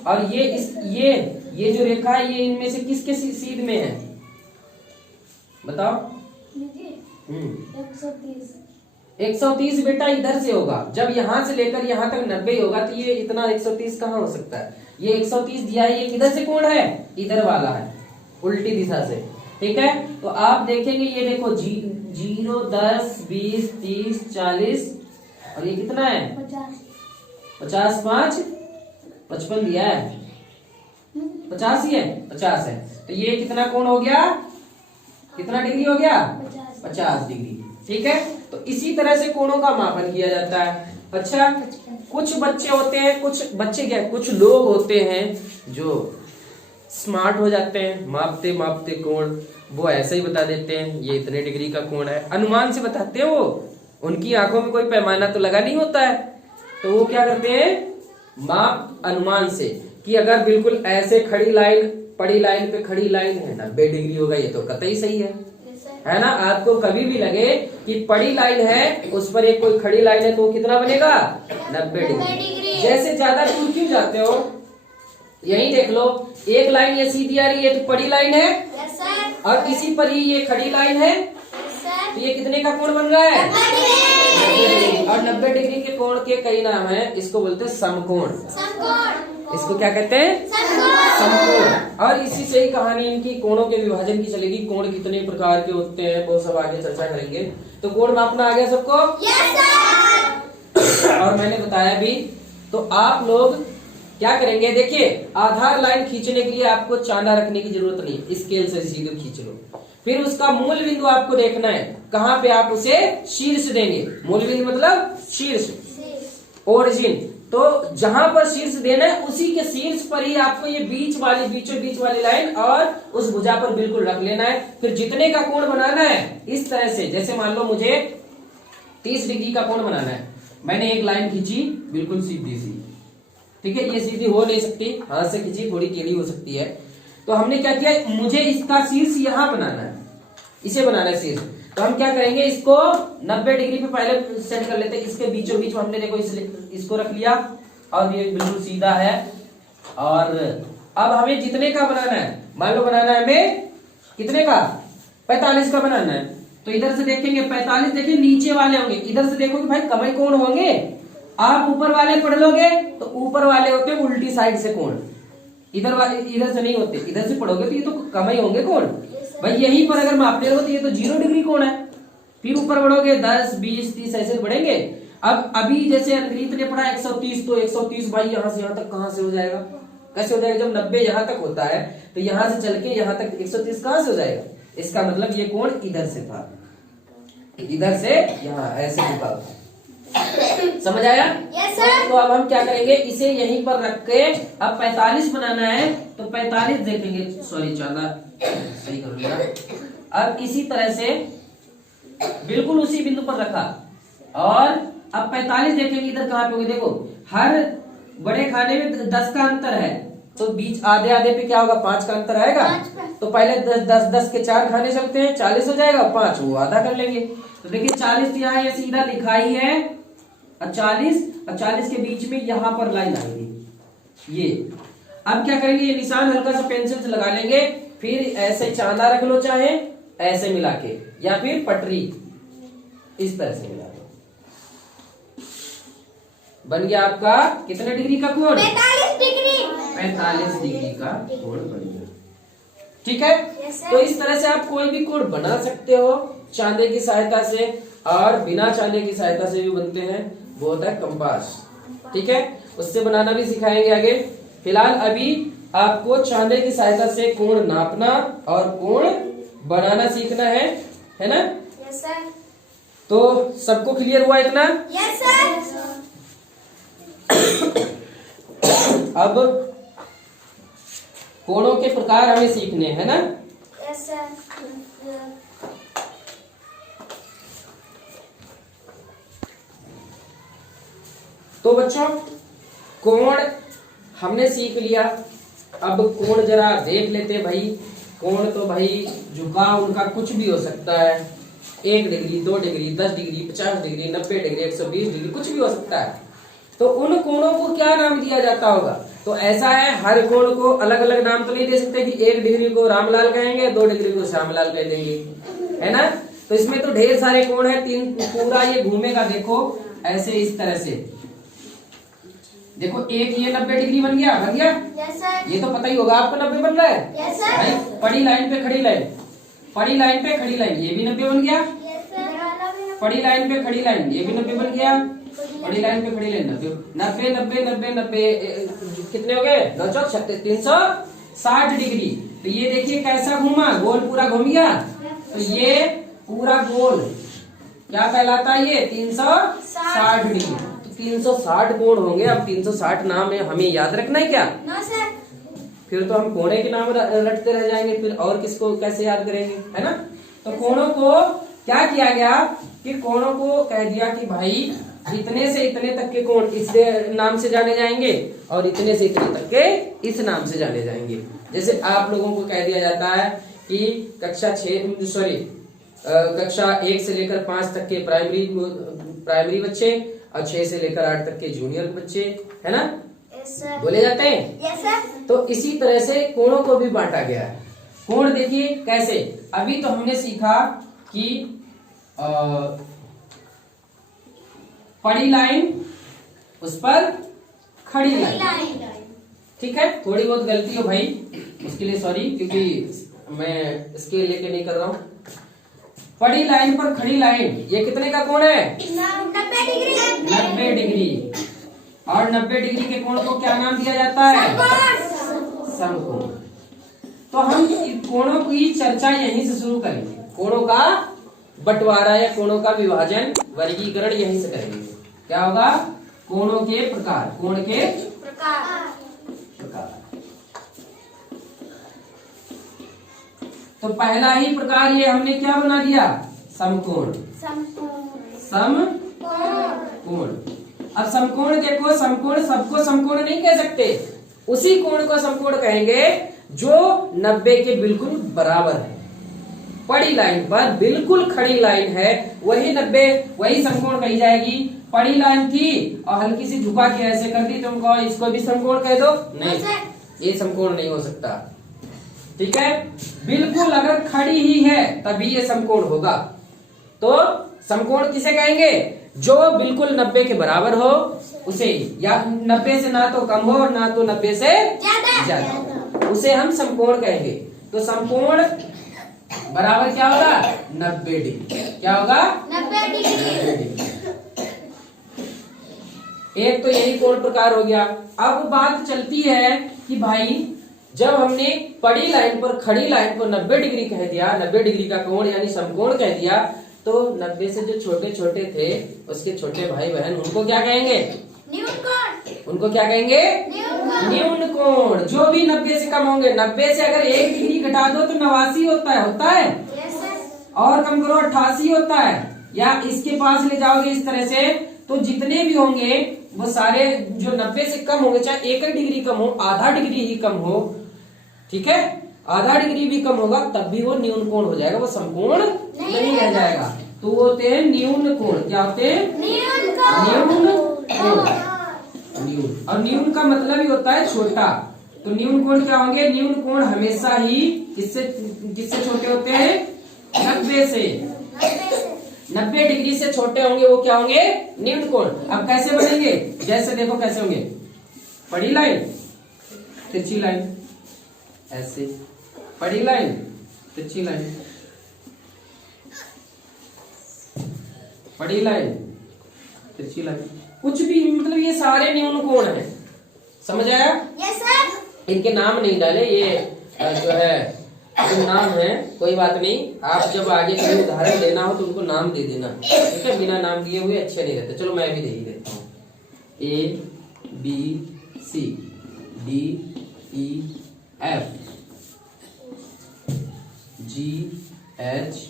और ये जो रेखा है ये इनमें से किसके सीध में है, बताओ? 130 बेटा इधर से होगा। जब यहां से लेकर यहां तक 90 होगा, तो ये इतना 130 कहाँ हो सकता है? ये 130 दिया है, ये किधर से कोण है, इधर वाला है, उल्टी दिशा से। ठीक है, तो आप देखेंगे ये देखो 0, 10, 20, 30, 40, और ये कितना है 50, 5, 55 दिया है, 50 ही है, 50 है। तो ये कितना कोण हो गया, कितना डिग्री हो गया, 50 डिग्री। ठीक है, तो इसी तरह से कोणों का मापन किया जाता है। अच्छा, कुछ बच्चे होते हैं, कुछ लोग होते हैं जो स्मार्ट हो जाते हैं, मापते मापते कोण वो ऐसे ही बता देते हैं ये इतने डिग्री का कोण है, अनुमान से बताते हैं। वो उनकी आंखों में कोई पैमाना तो लगा नहीं होता है, तो वो क्या करते हैं, माप अनुमान से, कि अगर बिल्कुल ऐसे खड़ी लाइन, पड़ी लाइन पे खड़ी लाइन है, 90 डिग्री होगा, ये तो कतई सही है। है ना। आपको कभी भी लगे कि पड़ी लाइन है उस पर एक कोई खड़ी लाइन है तो कितना बनेगा 90 डिग्री। जैसे ज्यादा दूर क्यों जाते हो, यही देख लो, एक लाइन ये सीधी आ रही है तो पड़ी लाइन है, यस सर, और इसी पर ही ये खड़ी लाइन है, यस सर, तो ये कितने का कोण बन रहा है 90 डिग्री। और 90 डिग्री के कोण के कई नाम है, इसको बोलते हैं समकोण। समकोण, इसको क्या कहते हैं समकोण। और इसी से ही कहानी इनकी कोणों के विभाजन की चलेगी, कोण कितने प्रकार के होते हैं वो सब आगे चर्चा करेंगे। तो कोण मापना आ गया सबको, यस सर, और मैंने बताया भी। तो आप लोग क्या करेंगे, देखिए आधार लाइन खींचने के लिए आपको चांदा रखने की जरूरत नहीं, स्केल से सीधे खींच लो। फिर उसका मूल बिंदु आपको देखना है, कहाँ पे आप उसे शीर्ष देंगे। मूल बिंदु मतलब शीर्ष, ओरिजिन। तो जहां पर शीर्ष देना है उसी के शीर्ष पर ही आपको ये बीचों बीच वाली लाइन और उस भुजा पर बिल्कुल रख लेना है। फिर जितने का कोण बनाना है इस तरह से, जैसे मान लो मुझे 30 डिग्री का कोण बनाना है, मैंने एक लाइन खींची बिल्कुल सीधी सी, ठीक है, ये सीधी हो नहीं सकती, हाथ से खींची थोड़ी टेढ़ी हो सकती है। तो हमने क्या किया, मुझे इसका शीर्ष यहां बनाना है, इसे बनाना है शीर्ष। तो हम क्या करेंगे, इसको 90 डिग्री पे पहले सेट कर लेते हैं। इसके बीचों बीच हमने देखो इसको रख लिया और ये बिल्कुल सीधा है। और अब हमें जितने का बनाना है, मान लो बनाना है हमें कितने का 45 का बनाना है। तो इधर से देखेंगे 45, देखिए नीचे वाले होंगे, इधर से देखो कि भाई कमई कोण होंगे। आप ऊपर वाले पढ़ लोगे तो ऊपर वाले होते हैं उल्टी साइड से कोण, इधर से नहीं होते, इधर से पढ़ोगे तो ये तो कमई होंगे कोण। भाई यहीं पर अगर मापने लगो तो ये तो 0 डिग्री कोण है। फिर ऊपर बढ़ोगे 10, 20, 30 ऐसे बढ़ेंगे। अब अभी जैसे अंग्रेज ने पढ़ा 130, तो 130 भाई यहाँ से यहाँ तक कहाँ से हो जाएगा, कैसे हो जाएगा, जब 90 यहाँ तक होता है तो यहाँ से चल के यहाँ तक 130 कहाँ से हो जाएगा। इसका मतलब ये कोण इधर से था, इधर से यहाँ ऐसे झुका था। समझ आया? Yes sir. तो अब हम क्या करेंगे, इसे यहीं पर रख के अब 45 बनाना है तो 45 देखेंगे, सॉरी चांदा सही कर लिया। अब इसी तरह से बिल्कुल उसी बिंदु पर रखा और अब 45 देखेंगे इधर कहाँ पे होंगे। देखो हर बड़े खाने में 10 का अंतर है, तो बीच आधे आधे पे क्या होगा 5 का अंतर आएगा। तो पहले 10 के 4 खाने चलते हैं, 40 हो जाएगा, 5 वो आधा कर लेंगे। तो देखिए 40 यहाँ ये सीधा लिखा ही है, 40 के बीच में यहाँ पर लाइन आएगी ये। अब क्या करेंगे, ये निशान हल्का सा पेंसिल से लगा लेंगे, फिर ऐसे चांदा रख लो, चाहे ऐसे मिला के, या फिर पटरी इस तरह से मिला लो। बन गया आपका कितने डिग्री का कोण, 45 डिग्री, 45 डिग्री का कोण बन गया। ठीक है, Yes, sir. तो इस तरह से आप कोई भी कोण बना सकते हो चांदे की सहायता से, और बिना चांदे की सहायता से भी बनते हैं, वो होता है कंपास। ठीक है, उससे बनाना भी सिखाएंगे आगे। फिलहाल अभी आपको चांदे की सहायता से कोण नापना और कोण बनाना सीखना है ना। यस सर, तो सबको क्लियर हुआ इतना? Yes sir. अब कोणों के प्रकार हमें सीखने हैं ना। Yes sir. तो बच्चों कोण हमने सीख लिया, अब कोण जरा देख लेते भाई। कोण तो भाई झुकाव उनका कुछ भी हो सकता है, 1 degree, 2 degree, 10 degree, 50 degree, 90 degree, 120 degree, कुछ भी हो सकता है। तो उन कोणों को क्या नाम दिया जाता होगा? तो ऐसा है, हर कोण को अलग अलग नाम तो नहीं दे सकते कि 1 डिग्री को रामलाल कहेंगे, 2 डिग्री को श्यामलाल कह देंगे, है ना। तो इसमें तो ढेर सारे कोण है, 3 पूरा ये घूमेगा, देखो ऐसे इस तरह से। देखो एक ये 90 डिग्री बन गया यस सर। ये तो पता ही होगा आपको 90 बन रहा है। Yes sir. भाई पड़ी लाइन पे खड़ी लाइन, पड़ी लाइन पे खड़ी लाइन, ये भी 90 बन गया। Yes sir. पड़ी लाइन पे खड़ी लाइन, ये भी 90 बन गया। पड़ी लाइन पे खड़ी लाइन 90 कितने हो गए, 360 डिग्री। तो ये देखिए कैसा घूमा, गोल पूरा घूम गया। तो ये पूरा गोल क्या कहलाता है, ये 360 डिग्री। 360 कोण होंगे। अब 360 नाम है, हमें याद रखना है क्या? No sir. फिर तो हम कोणे के नाम रटते रह जाएंगे, फिर और किसको कैसे याद करेंगे, है ना। तो कोणों को क्या किया गया कि कोणों को कह दिया कि भाई इतने से इतने तक के कोण इस नाम से जाने जाएंगे और इतने से इतने तक के इस नाम से जाने जाएंगे। जैसे आप लोगों को कह दिया जाता है कि कक्षा 6 सॉरी कक्षा 1 से लेकर 5 तक के प्राइमरी बच्चे और 6 से लेकर 8 तक के जूनियर बच्चे, है ना, यस सर। बोले जाते हैं। Yes sir. तो इसी तरह से कोणों को भी बांटा गया है। कोण देखिए कैसे, अभी तो हमने सीखा कि पड़ी लाइन उस पर खड़ी लाइन, ठीक है। थोड़ी बहुत गलती हो भाई, उसके लिए सॉरी, क्योंकि मैं इसके लेके नहीं कर रहा हूं। पड़ी लाइन पर खड़ी लाइन, ये कितने का कोण है? 90 डिग्री। 90 डिग्री। और 90 डिग्री के कोण को क्या नाम दिया जाता है? समकोण। तो हम कोणों की चर्चा यहीं से शुरू करेंगे। कोणों का बंटवारा या कोणों का विभाजन, वर्गीकरण यहीं से करेंगे। क्या होगा? कोणों के प्रकार, कोण के प्रकार। तो पहला ही प्रकार ये हमने क्या बना दिया? समकोण। समकोण। अब समकोण देखो, समकोण सबको समकोण नहीं कह सकते, उसी कोण को समकोण कहेंगे जो 90 के बिल्कुल बराबर है। पड़ी लाइन पर बिल्कुल खड़ी लाइन है, वही 90, वही समकोण कही जाएगी। पड़ी लाइन थी और हल्की सी झुका के ऐसे कर दी, तुमको इसको भी समकोण कह दो? नहीं, ये समकोण नहीं हो सकता, ठीक है। बिल्कुल अगर खड़ी ही है तभी ये समकोण होगा। तो समकोण किसे कहेंगे? जो बिल्कुल 90 के बराबर हो उसे, या 90 से ना तो कम हो और ना तो 90 से ज्यादा, उसे हम समकोण कहेंगे। तो समकोण बराबर क्या होगा? 90 डिग्री। क्या होगा? 90 डिग्री। एक तो यही कोण प्रकार हो गया। अब बात चलती है कि भाई जब हमने पड़ी लाइन पर खड़ी लाइन को 90 डिग्री कह दिया, 90 डिग्री का कोण यानी समकोण कह दिया, तो 90 से जो छोटे छोटे थे उसके छोटे भाई बहन, उनको क्या कहेंगे? न्यून कोण। उनको क्या कहेंगे? न्यून कोण। जो भी 90 से कम होंगे, 90 से अगर 1 डिग्री घटा दो तो 89 होता है, और कम करो 88 होता है, या इसके पास ले जाओगे इस तरह से, तो जितने भी होंगे वो सारे जो 90 से कम होंगे, चाहे 1 डिग्री कम हो, आधा डिग्री ही कम हो, ठीक है, आधा डिग्री भी कम होगा तब भी वो न्यून कोण हो जाएगा, वो समकोण नहीं रह जाएगा। तो वो होते हैं न्यून कोण। क्या होते हैं? न्यून कोण। न्यून, और न्यून का मतलब ही होता है छोटा। तो न्यून कोण क्या होंगे? न्यून कोण हमेशा ही किससे छोटे होते हैं? 90 से। 90 डिग्री से छोटे होंगे, वो क्या होंगे? न्यून कोण। अब कैसे बनेंगे? जैसे देखो कैसे होंगे। पड़ी लाइन, तिरछी लाइन, ऐसे पड़ी लाइन, तिरछी लाइन, पड़ी लाइन, तिरछी लाइन, कुछ भी, मतलब ये सारे न्यून कोण हैं। समझ आया? Yes sir. इनके नाम नहीं डाले, ये जो है जो नाम है, कोई बात नहीं, आप जब आगे कोई उदाहरण देना हो तो उनको नाम दे देना, ठीक है। बिना नाम दिए हुए अच्छे नहीं रहते। चलो मैं भी दे ही देता हूँ। ABCDEF, GHI,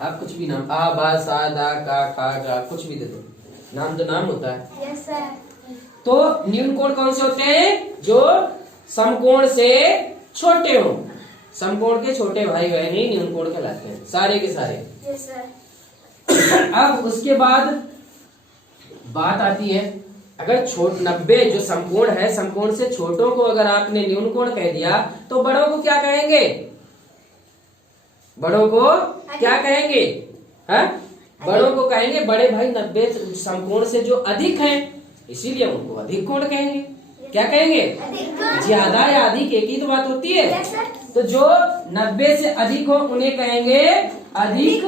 आप कुछ भी नाम, आ बा सा दा का खा गा, कुछ भी दे दो, नाम तो नाम होता है। Yes sir. तो न्यून कोण कौन से होते हैं? जो समकोण से छोटे हो। समकोण के छोटे भाई बहन ही न्यून कोण कहलाते हैं, सारे के सारे। Yes sir. अब उसके बाद बात आती है, अगर 90 जो समकोण है, समकोण से छोटों को अगर आपने न्यून कोण कह दिया तो बड़ों को क्या कहेंगे? बड़ों को क्या कहेंगे? है? बड़ों को कहेंगे बड़े भाई 90 समकोण से जो अधिक हैं, इसीलिए उनको अधिक कोण कहेंगे। क्या कहेंगे? ज्यादा या अधिक एक ही तो बात होती है। तो जो 90 से अधिक हो उन्हें कहेंगे अधिक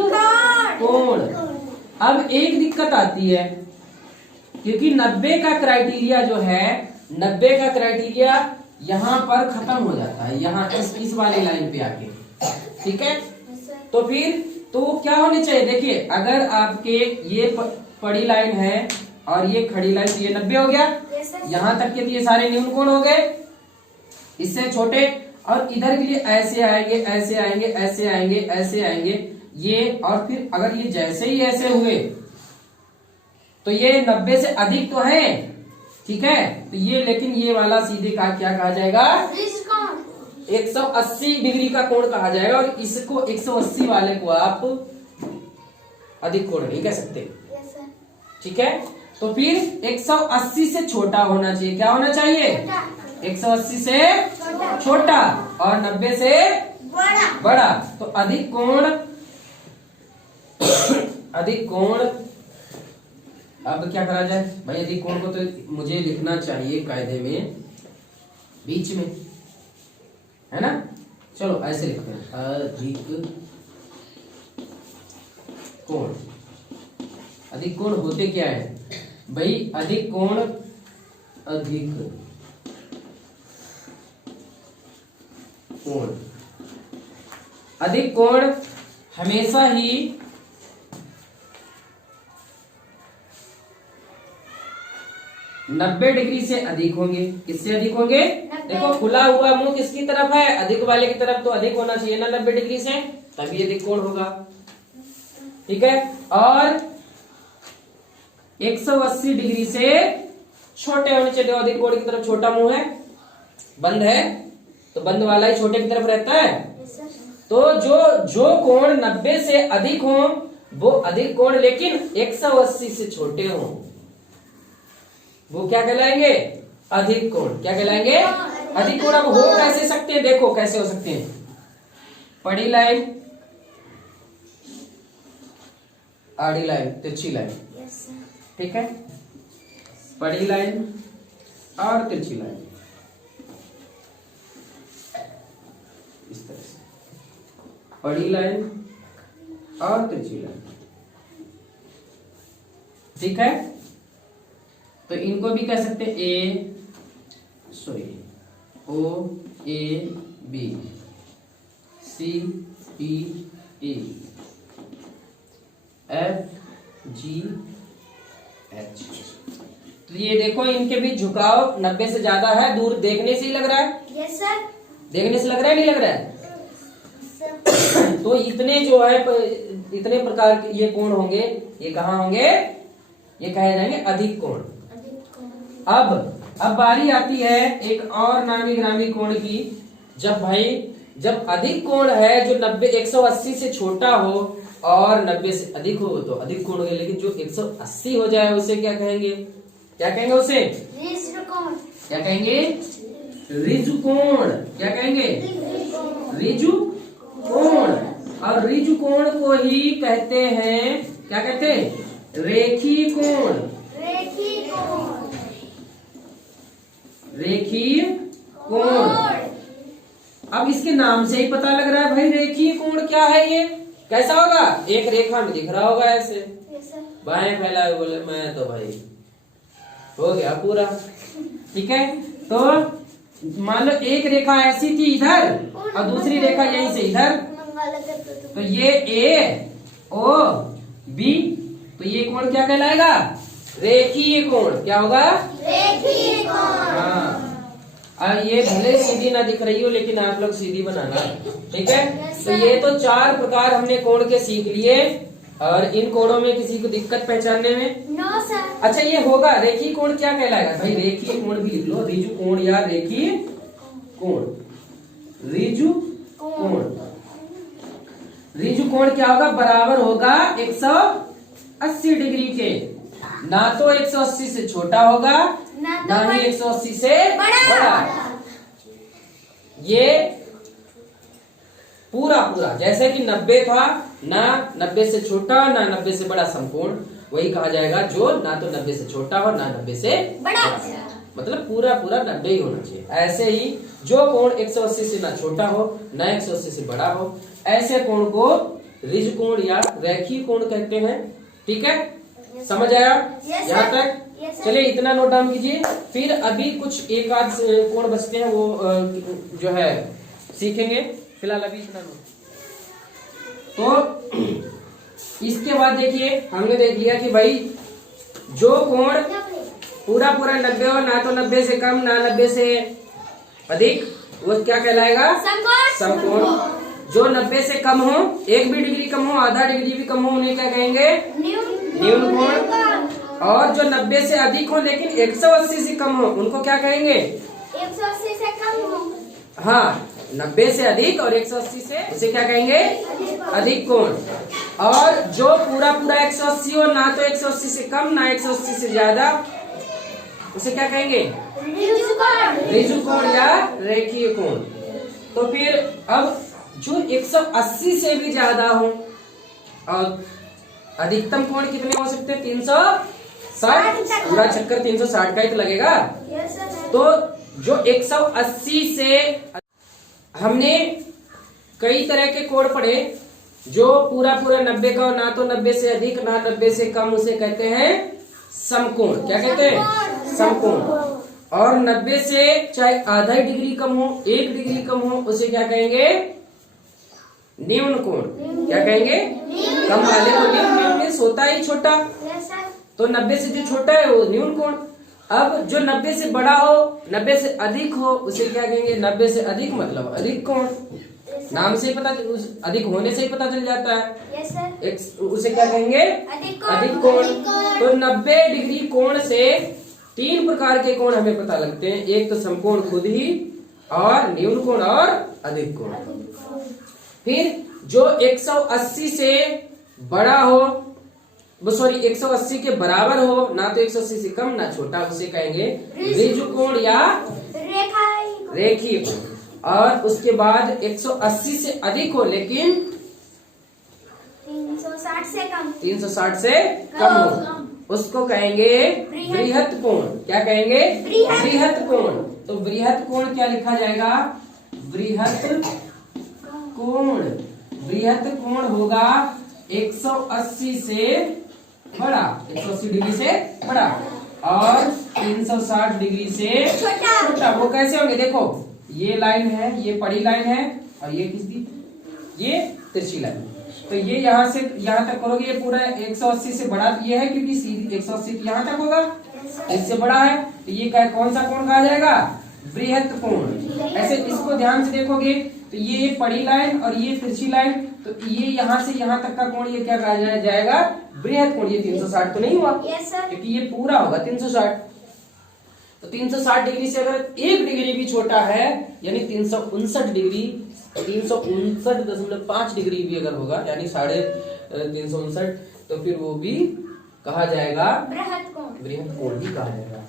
कोण। अब एक दिक्कत आती है, क्योंकि 90 का क्राइटेरिया जो है, 90 का क्राइटेरिया यहाँ पर खत्म हो जाता है, यहाँ इस वाली लाइन पे आके, ठीक है। तो फिर तो क्या होनी चाहिए? देखिए, अगर आपके ये पड़ी लाइन है और ये खड़ी लाइन, तो ये 90 हो गया, यहाँ तक के तो ये सारे न्यून कोण हो गए, इससे छोटे, और इधर के लिए ऐसे आएंगे, ऐसे आएंगे, ऐसे आएंगे, ऐसे आएंगे ये, और फिर अगर ये जैसे ही ऐसे हुए तो ये 90 से अधिक तो है, ठीक है। तो ये, लेकिन ये वाला सीधे क्या कहा जाएगा? 180 डिग्री का कोण कहा जाएगा और इसको 180 वाले को आप अधिक कोण नहीं कह सकते। Yes sir. ठीक है, तो फिर 180 से छोटा होना चाहिए। क्या होना चाहिए? 180 से छोटा और 90 से बड़ा। बड़ा। तो अधिक कोण अधिक कोण, अब क्या करा जाए भाई? अधिक कोण को तो मुझे लिखना चाहिए कायदे में बीच में, है ना? चलो ऐसे लिखते हैं, अधिक कोण। अधिक कोण होते क्या है भाई? अधिक कोण, अधिक कोण, अधिक कोण हमेशा ही नब्बे डिग्री से अधिक होंगे। किससे अधिक होंगे? देखो खुला हुआ मुंह किसकी तरफ है? अधिक वाले की तरफ, तो अधिक होना चाहिए ना 90 डिग्री से, तभी अधिक कोण होगा। ठीक है, और 180 डिग्री से छोटे होने चाहिए। अधिक कोण की तरफ छोटा मुंह है, बंद है, तो बंद वाला ही छोटे की तरफ रहता है। तो जो कोण 90 से अधिक हो वो अधिक कोण, लेकिन 180 से छोटे हो वो क्या कहलाएंगे? अधिक कोण। क्या कहलाएंगे? अधिक कोण। अब हो कैसे सकते हैं? देखो कैसे हो सकते हैं। पड़ी लाइन, आड़ी लाइन, तिरछी लाइन। ठीक है, पड़ी लाइन और तिरछी लाइन, इस तरह से पड़ी लाइन और तिरछी लाइन। ठीक है, तो इनको भी कह सकते हैं O A B, C P A, F G H. तो ये देखो इनके बीच झुकाव 90 से ज्यादा है। दूर देखने से ही लग रहा है। Yes sir. देखने से लग रहा है, नहीं लग रहा है? तो इतने जो है, इतने प्रकार के ये कोण होंगे, ये कहाँ होंगे? ये कहे जाएंगे अधिक कोण। अब बारी आती है एक और नामी ग्रामी कोण की। जब अधिक कोण है जो 180 से छोटा हो और 90 से अधिक हो तो अधिक कोण हो गया, लेकिन जो 180 हो जाए उसे क्या कहेंगे? क्या कहेंगे उसे? क्या कहेंगे? ऋजु कोण। क्या कहेंगे? ऋजु कोण। और ऋजु कोण को ही कहते हैं, क्या कहते हैं? रेखीय कोण। रेखीय कोण। अब इसके नाम से ही पता लग रहा है भाई रेखीय कोण क्या है। ये कैसा होगा? एक रेखा में दिख रहा होगा ऐसे, बाएं फैला हुए। बोले मैं तो भाई हो गया पूरा। ठीक है, तो मान लो एक रेखा ऐसी थी इधर और दूसरी रेखा यहीं से इधर, तो ये ए ओ बी, तो ये कोण क्या कहलाएगा? रेखीय कोण। क्या होगा? रेखीय कोण। हाँ, और ये भले सीधी ना दिख रही हो लेकिन आप लोग सीधी बनाना। ठीक है, तो ये तो 4 प्रकार हमने कोण के सीख लिए। और इन कोणों में किसी को दिक्कत पहचानने में? No sir. अच्छा, ये होगा रेखीय कोण क्या कहलाएगा भाई? रेखीय कोण भी लिख लो, ऋजु कोण या रेखीय कोण। ऋजु कोण, ऋजु कोण क्या होगा? बराबर होगा 180 डिग्री के। ना तो 180 से छोटा होगा ना ही 180 से बड़ा। ये पूरा जैसे कि 90 था, ना 90 से छोटा ना 90 से बड़ा समकोण, वही कहा जाएगा जो ना तो 90 से छोटा हो ना 90 से बड़ा। मतलब पूरा 90 ही होना चाहिए। ऐसे ही जो कोण 180 से ना छोटा हो ना 180 से बड़ा हो, ऐसे कोण को ऋजु कोण या रेखीय कोण कहते हैं। ठीक है, समझ आया यहाँ तक? चलिए इतना नोट डाउन कीजिए। फिर अभी कुछ एक आध कोण बचते हैं, वो जो है सीखेंगे। फिलहाल अभी इतना नोट। तो इसके बाद देखिए, हमने देख लिया कि भाई जो कोण पूरा 90 हो, ना तो 90 से कम ना 90 से अधिक, वो क्या कहलाएगा? समकोण। जो 90 से कम हो, 1 भी डिग्री कम हो, आधा डिग्री भी कम हो, उन्हें क्या कहेंगे? न्यून कोण। और जो 90 से अधिक हो लेकिन 180 से कम हो, उनको क्या कहेंगे? 180 से कम हो। हाँ, 90 से अधिक और 180 से, उसे क्या कहेंगे? अधिक कोण। और जो पूरा पूरा 180 हो, ना तो 180 से कम ना 180 से ज्यादा, उसे क्या कहेंगे? ऋजु कोण या रेखीय कोण। तो फिर अब जो 180 से भी ज्यादा हो, और अधिकतम कोण कितने हो सकते हैं? 360। पूरा चक्कर 360 का ही तो लगेगा। तो जो 180 से, हमने कई तरह के कोण पढ़े। जो पूरा पूरा 90 का हो, ना तो 90 से अधिक ना 90 से कम, उसे कहते हैं समकोण। क्या कहते हैं? समकोण। और 90 से चाहे आधा डिग्री कम हो, 1 डिग्री कम हो, उसे क्या कहेंगे? न्यून कोण। क्या कहेंगे? कम वाले को न्यून मीन्स होता ही छोटा, तो 90 से जो छोटा है वो न्यून कोण। अब जो 90 से बड़ा हो, 90 से अधिक हो, उसे क्या कहेंगे? 90 से अधिक मतलब अधिक कोण। नाम से ही पता, अधिक होने से ही पता चल जाता है। उसे क्या कहेंगे? अधिक कोण। तो 90 डिग्री कोण से 3 प्रकार के कोण हमें पता लगते हैं। एक तो समकोण खुद ही, और न्यून कोण और अधिक कोण। फिर जो 180 से बड़ा हो, सॉरी 180 के बराबर हो, ना तो 180 से कम ना छोटा, उसे कहेंगे ऋजु कोण या रेखीय कोण। और उसके बाद 180 से अधिक हो लेकिन 360 से कम हो, उसको कहेंगे बृहत कोण। क्या कहेंगे? बृहत कोण। तो बृहत कोण क्या लिखा जाएगा? बृहत कोण। बृहत कोण होगा 180 से बड़ा, 180 डिग्री से बड़ा, और 360 डिग्री से छोटा। वो कैसे होंगे? देखो, ये लाइन है, ये पड़ी लाइन है, और ये किसकी? ये तिरछी लाइन। तो ये यहाँ से यहाँ तक करोगे, ये पूरा 180 से बड़ा ये है, क्योंकि सीधी 180 यहाँ तक होगा, इससे बड़ा है, तो ये क्या, कौन सा कोण कहा जाएगा? बृहत कोण। ऐसे इसको ध्यान से देखोगे तो ये पड़ी लाइन और ये तिरछी लाइन, तो ये यहाँ से यहाँ तक का कोण, ये क्या कहा जाएगा? बृहत कोण। ये 360 तो नहीं हुआ, क्योंकि ये पूरा होगा 360। तो 360 डिग्री से अगर 1 डिग्री भी छोटा है, यानी 359 डिग्री, 359.5 डिग्री भी अगर होगा, यानी 359.5, तो फिर वो भी कहा जाएगा बृहत कोण भी कहा जाएगा।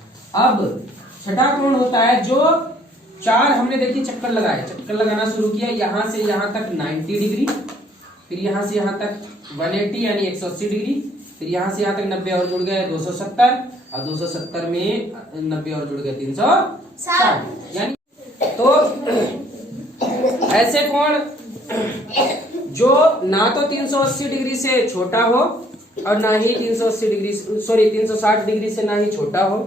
अब छठा कोण होता है जो 4 हमने देखिए चक्कर लगाए, चक्कर लगाना शुरू किया, यहाँ से यहाँ तक 90 डिग्री, फिर यहाँ से यहाँ तक 180 यानी 180 डिग्री, फिर यहाँ से यहाँ तक 90 और जुड़ गए 270, और 270 में 90 और जुड़ गए 360। यानी तो ऐसे कोण जो ना तो 380 डिग्री से छोटा हो, और ना ही 380 डिग्री, सॉरी 360 डिग्री से ना ही छोटा हो,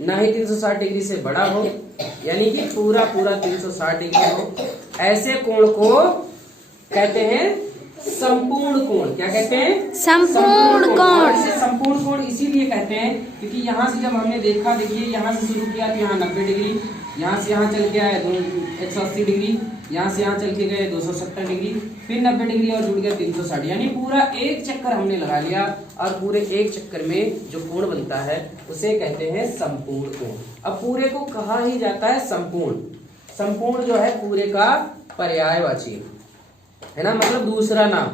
ना ही 360 डिग्री से बड़ा हो, यानी कि पूरा पूरा 360 डिग्री हो, ऐसे कोण को कहते हैं संपूर्ण कोण। क्या कहते हैं? संपूर्ण कोण। इसे संपूर्ण कोण इसीलिए कहते हैं क्योंकि यहाँ से जब हमने देखा, देखिए यहाँ से शुरू किया तो यहाँ 90 डिग्री, यहाँ से यहाँ चल के आए 180 डिग्री, यहाँ से यहाँ चल के गए 270 डिग्री, फिर 90 डिग्री और जुड़ गया 360, यानी पूरा एक चक्कर हमने लगा लिया, और पूरे एक चक्कर में जो कोण बनता है उसे कहते हैं संपूर्ण कोण। अब पूरे को कहा ही जाता है संपूर्ण। संपूर्ण जो है पूरे का पर्यायवाची है ना, मतलब दूसरा नाम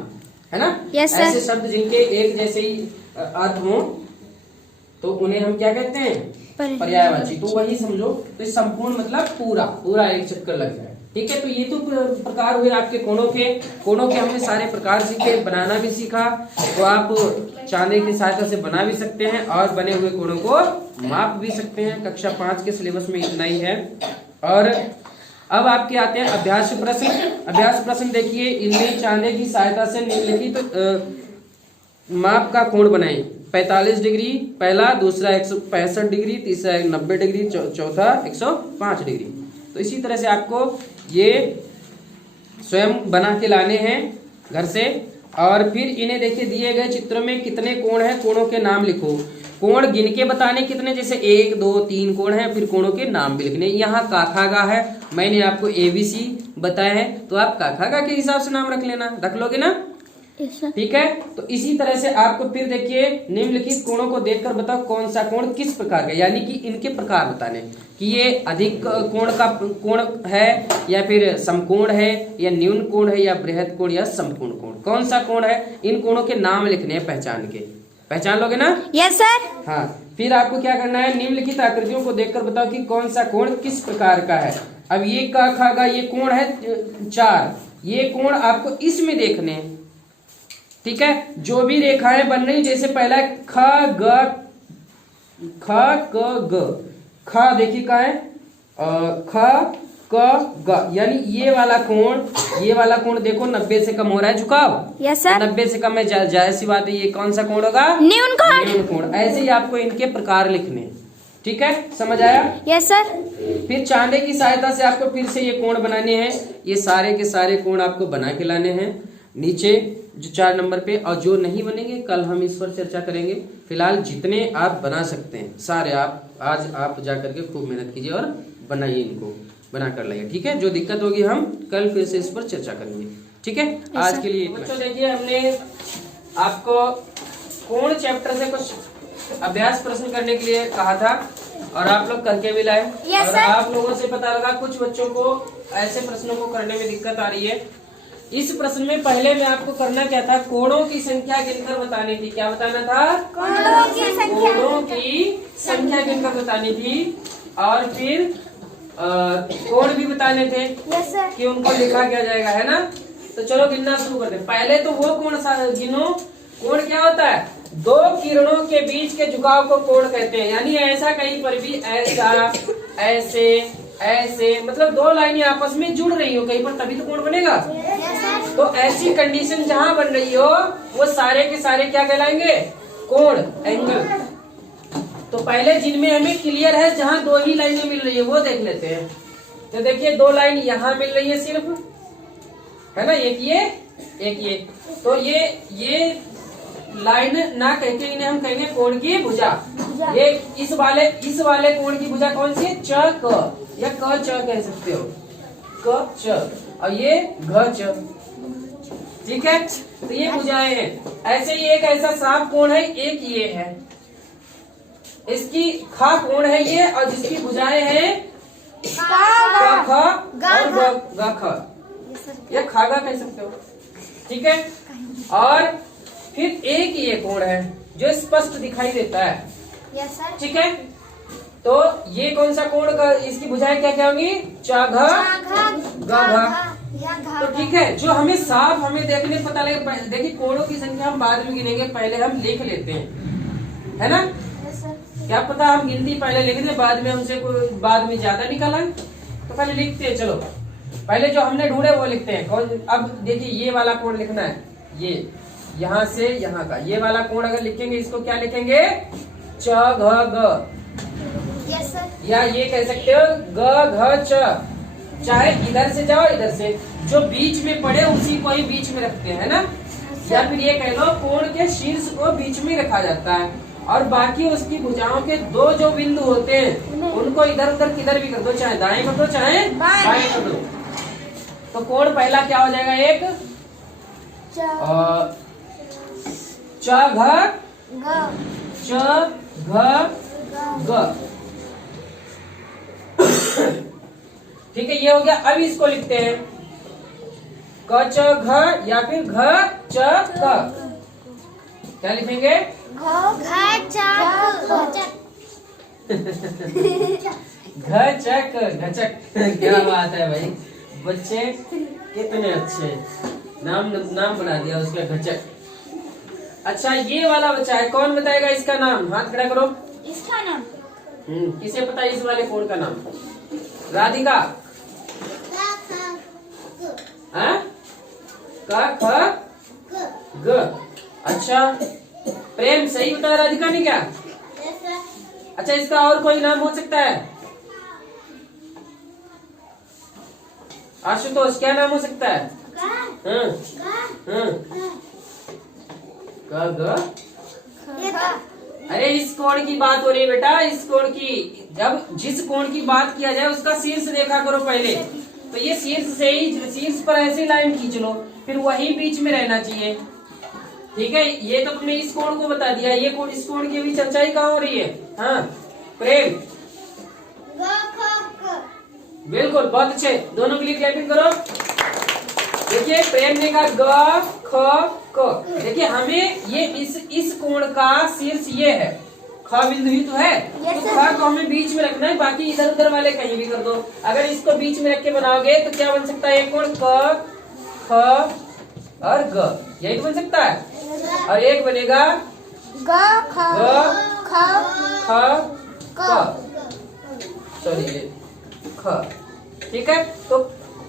है ना। yes, ऐसे शब्द जिनके एक जैसे ही अर्थ हो तो उन्हें हम क्या कहते हैं? पर्यायवाची। तो वही समझो, तो संपूर्ण मतलब पूरा पूरा एक चक्कर लग जाए। ठीक है, तो ये तो प्रकार हुए आपके कोणों के। कोणों के हमने सारे प्रकार सीखे, बनाना भी सीखा, तो आप चांदे की सहायता से बना भी सकते हैं और बने हुए कोणों को माप भी सकते हैं। कक्षा 5 के सिलेबस में इतना ही है। और अब आपके आते हैं अभ्यास प्रश्न। अभ्यास प्रश्न देखिए, इनमें चांदे की सहायता से निम्नलिखित माप का कोण बनाएं। 45 डिग्री पहला, दूसरा 165 डिग्री, तीसरा 90 डिग्री, चौथा 105 डिग्री। तो इसी तरह से आपको ये स्वयं बना के लाने हैं घर से। और फिर इन्हें देखिए, दिए गए चित्र में कितने कोण हैं, कोणों के नाम लिखो। कोण गिन के बताने कितने, जैसे 1 2 3 कोण हैं, फिर कोणों के नाम भी लिखने। यहाँ काखागा है, मैंने आपको ABC बताया है, तो आप काखागा के हिसाब से नाम रख लेना, रख लोगे ना। ठीक है। तो इसी तरह से आपको फिर देखिए निम्नलिखित कोणों को देखकर बताओ कौन सा कोण किस प्रकार का, यानी कि इनके प्रकार बताने कि ये अधिक कोण का कोण है या फिर समकोण है या न्यून कोण है या बृहद कोण या समकोण कोण, कौन सा कोण है, इन कोणों के नाम लिखने हैं पहचान के। पहचान लोगे ना? Yes sir. हाँ, फिर आपको क्या करना है, निम्नलिखित आकृतियों को देखकर बताओ कि कौन सा कोण किस प्रकार का है। अब ये क ख ग ये कोण है 4, ये कोण आपको इसमें देखने हैं। ठीक है, जो भी रेखाएं बन रही जैसे पहला ख क ग, ख देखिए का है ख क ग, यानी ये वाला कोण देखो 90 से कम हो रहा है झुकाव। Yes sir. 90 से कम है, जाहिर सी बात है ये कौन सा कोण होगा? न्यून कोण। न्यून कोण। ऐसे ही आपको इनके प्रकार लिखने हैं। ठीक है, समझ आया? Yes sir. फिर चांदे की सहायता से आपको फिर से ये कोण बनाने हैं। ये सारे के सारे कोण आपको बना के लाने हैं नीचे जो 4 नंबर पे, और जो नहीं बनेंगे कल हम इस पर चर्चा करेंगे। फिलहाल जितने आप बना सकते हैं सारे आप आज आप जा करके खूब मेहनत कीजिए और बनाइए, इनको बना कर लाइए। ठीक है, जो दिक्कत होगी हम कल फिर से इस पर चर्चा करेंगे। ठीक है, आज के लिए बच्चों देखिए हमने आपको कोण चैप्टर से कुछ अभ्यास प्रश्न करने के लिए कहा था और आप लोग करके भी लाए। Yes, और sir. आप लोगों से पता लगा कुछ बच्चों को ऐसे प्रश्नों को करने में दिक्कत आ रही है। इस प्रश्न में पहले में आपको करना क्या था, कोणों की संख्या गिनकर बतानी थी। क्या बताना था? कोणों की संख्या। कोणों की संख्या गिनकर बतानी थी और फिर कोण भी बताने थे यस सर। कि उनको लिखा क्या जाएगा, है ना? तो चलो गिनना शुरू करते हैं। पहले तो वो कोण गिनो। कोण क्या होता है? 2 किरणों के बीच के झुकाव को कोण कहते हैं। यानी ऐसा कहीं पर भी ऐसा ऐसे ऐसे मतलब 2 लाइनें आपस में जुड़ रही हो कहीं पर, तभी तो कोण बनेगा। तो ऐसी कंडीशन जहां बन रही हो वो सारे के सारे क्या कहलाएंगे? कोण, एंगल। तो पहले जिनमें हमें क्लियर है जहां 2 ही लाइनें मिल रही है वो देख लेते हैं। तो देखिए 2 लाइन यहाँ मिल रही है सिर्फ, है ना, एक ये। तो ये लाइन ना कह के इन्हें हम कहेंगे कोण की भुजा। ये इस वाले कोण की भुजा कौन सी है? च क या क च कह सकते हो, क च, और ये घ च। ठीक है, तो ये भुजाएं हैं। ऐसे ही एक ऐसा साफ कोण है, एक ये है, इसकी खा कोण है ये, और जिसकी भुजाएं हैं क ख और ग ख, या खागा कह सकते हो। ठीक है, और फिर एक ये कोण है जो स्पष्ट दिखाई देता है। Yes sir. ठीक है, तो ये कौन सा कोण का, इसकी भुजाएं क्या क्या होंगी? च घ ग घ। तो ठीक है, जो हमें साफ हमें देखने पता लगे। देखिए कोणों की संख्या हम बाद में गिनेंगे, पहले हम लिख लेते हैं, है ना? क्या पता हम गिनती पहले लिख दें, बाद में हमसे कोई बाद में ज्यादा निकल आए, तो पहले लिखते हैं। चलो पहले जो हमने ढूंढे वो लिखते हैं। कौन? अब देखिए ये वाला कोण लिखना है, ये यहाँ से यहाँ का ये वाला कोण अगर लिखेंगे इसको क्या लिखेंगे? च घ ग, यस सर। या ये कह सकते हो ग घ च। चाहे इधर से जाओ इधर से, जो बीच में पड़े उसी को ही बीच में रखते हैं ना, या फिर ये कह लो कोण के शीर्ष को बीच में रखा जाता है और बाकी उसकी भुजाओं के 2 जो बिंदु होते हैं उनको इधर उधर किधर भी कर दो, चाहे दाएं कर दो चाहे बाएं कर दो। तो कोण पहला क्या हो जाएगा? एक च घ ग। ठीक है, ये हो गया। अब इसको लिखते हैं क च घ या फिर घ च क। क्या लिखेंगे? घचक घचक। क्या बात है भाई, बच्चे कितने अच्छे, नाम बना दिया उसका, घचक। अच्छा ये वाला बच्चा है, कौन बताएगा इसका नाम? हाथ खड़ा करो। इसका नाम किसे पता है इस वाले कोण का नाम? राधिका। क ख ग। अच्छा प्रेम सही बताया राधिका ने क्या? अच्छा इसका और कोई नाम हो सकता है? आशुतोष क्या नाम हो सकता है? क ग। अरे इस कोण की बात हो रही है बेटा, इस कोण की। जब जिस कोण की बात किया जाए उसका शीर्ष देखा करो पहले। तो ये शीर्ष से ही, शीर्ष पर ऐसी लाइन खींच लो, फिर वही बीच में रहना चाहिए। ठीक है, ये तो तुमने इस कोण को बता दिया, ये कोण, इस कोण की भी चर्चा ही कहाँ हो रही है। हाँ प्रेम, ग ख क। बिल्कुल, बहुत अच्छे, दोनों के लिए क्लैपिंग करो। देखिए प्रेम ने कहा ग ख क। देखिए हमें ये इस कोण का शीर्ष ये है, ख बिंदु ही तो है, Yes, तो sir. ख को हमें बीच में रखना है, बाकी इधर उधर वाले कहीं भी कर दो। अगर इसको बीच में रख के बनाओगे तो क्या बन सकता है, एक कोण क ख और ग, यही तो बन सकता है। और एक बनेगा ग ख ग ख ख क, सॉरी ख। ठीक है, तो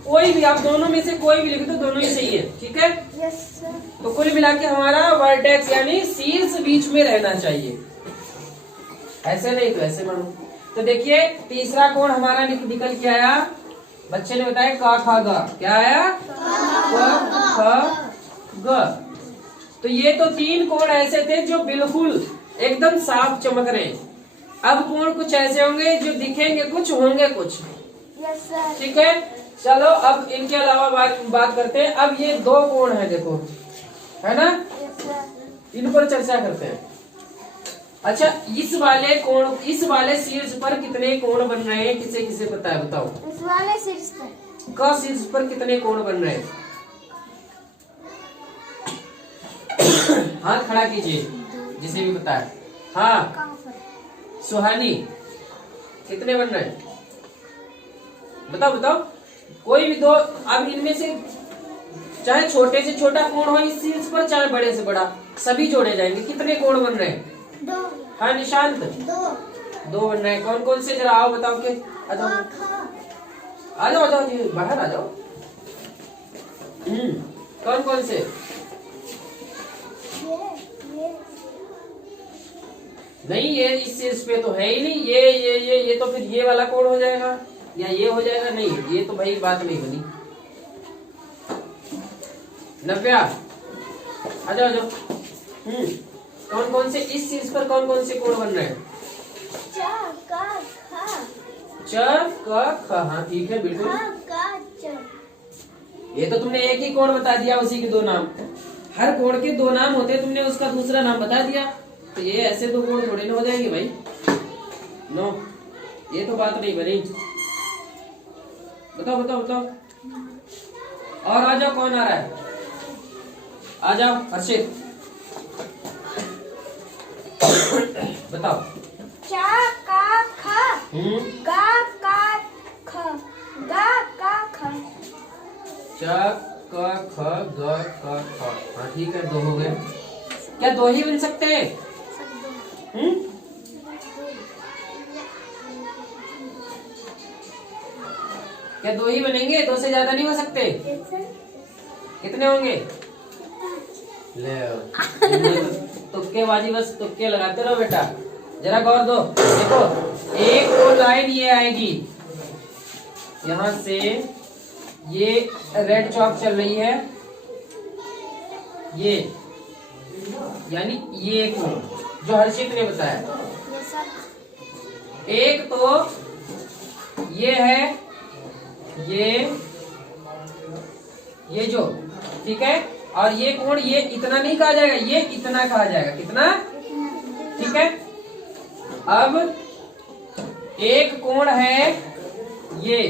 कोई भी, आप दोनों में से कोई भी लिख दो, दोनों ही सही है। ठीक है, यस सर। तो कुल मिला के हमारा वर्टेक्स यानी शीर्ष बीच में रहना चाहिए, ऐसे नहीं तो ऐसे मानो। तो देखिए तीसरा कोण हमारा निकल के आया, बच्चे ने बताया का खा गा, क्या आया क ख ग। तो ये तो तीन कोण ऐसे थे जो बिल्कुल एकदम साफ चमक रहे हैं। अब कोण कुछ ऐसे होंगे जो दिखेंगे कुछ, होंगे कुछ। Yes sir. ठीक है, चलो अब इनके अलावा बात करते हैं। अब ये दो कोण है, देखो, है ना, यस सर। इन पर चर्चा करते हैं। अच्छा, इस वाले कोण, इस वाले शीर्ष पर कितने कोण बन रहे हैं, किसे किसे पता है, बताओ। इस वाले शीर्ष पर क शीर्ष पर कितने कोण बन रहे हैं, हाथ खड़ा कीजिए जिसे भी पता है। हाँ कहाँ पर? सुहानी, कितने बन रहे हैं, बताओ बताओ, कोई भी दो। अब इनमें से चाहे छोटे से छोटा कोण हो इस शीर्ष पर, चाहे बड़े से बड़ा, सभी जोड़े जाएंगे। कितने कोण बन रहे हैं? दो। हाँ निशांत, दो बन रहे हैं। कौन कौन से, जरा आओ बताओ के, आ जाओ आ जाओ आ जाओ जी, बाहर आ जाओ। कौन कौन से? नहीं, ये इस शीर्ष पे तो है ही नहीं। ये तो फिर ये वाला कोण हो जाएगा या ये हो जाएगा। नहीं, ये तो भाई बात नहीं बनी। नव्या आ जाओ आ जाओ। कौन कौन से इस शीर्ष पर कौन कौन से कोण बन रहे हैं? च क ख च क ख। हाँ ठीक है, बिल्कुल। क च। ये तो तुमने एक ही कोण बता दिया, उसी के दो नाम। हर कोण के दो नाम होते हैं, तुमने उसका दूसरा नाम बता दिया। तो ये ऐसे दो कोण थोड़े ना हो जाएंगे भाई, नो, ये तो बात नहीं बनी। बताओ बताओ बताओ, और आ जाओ, कौन आ रहा है, आ जाओ हर्षित। बताओ। च का ख ग का ख ग का ख। च क ख ग क ख। हाँ ठीक है, दो हो गए। क्या दो ही बन सकते हैं? क्या दो ही बनेंगे, दो से ज्यादा नहीं हो सकते? कितने होंगे? ले तुक्केबाजी, बस तुक्के लगाते रहो बेटा। जरा गौर दो, देखो एक तो लाइन ये आएगी, यहाँ से ये रेड चौक चल रही है, ये यानी ये कोण जो हर्षित ने बताया। Yes sir. एक तो ये है, ये जो, ठीक है, और ये कोण, ये इतना नहीं कहा जाएगा, ये इतना कहा जाएगा। कितना? ठीक है। अब एक कोण है ये,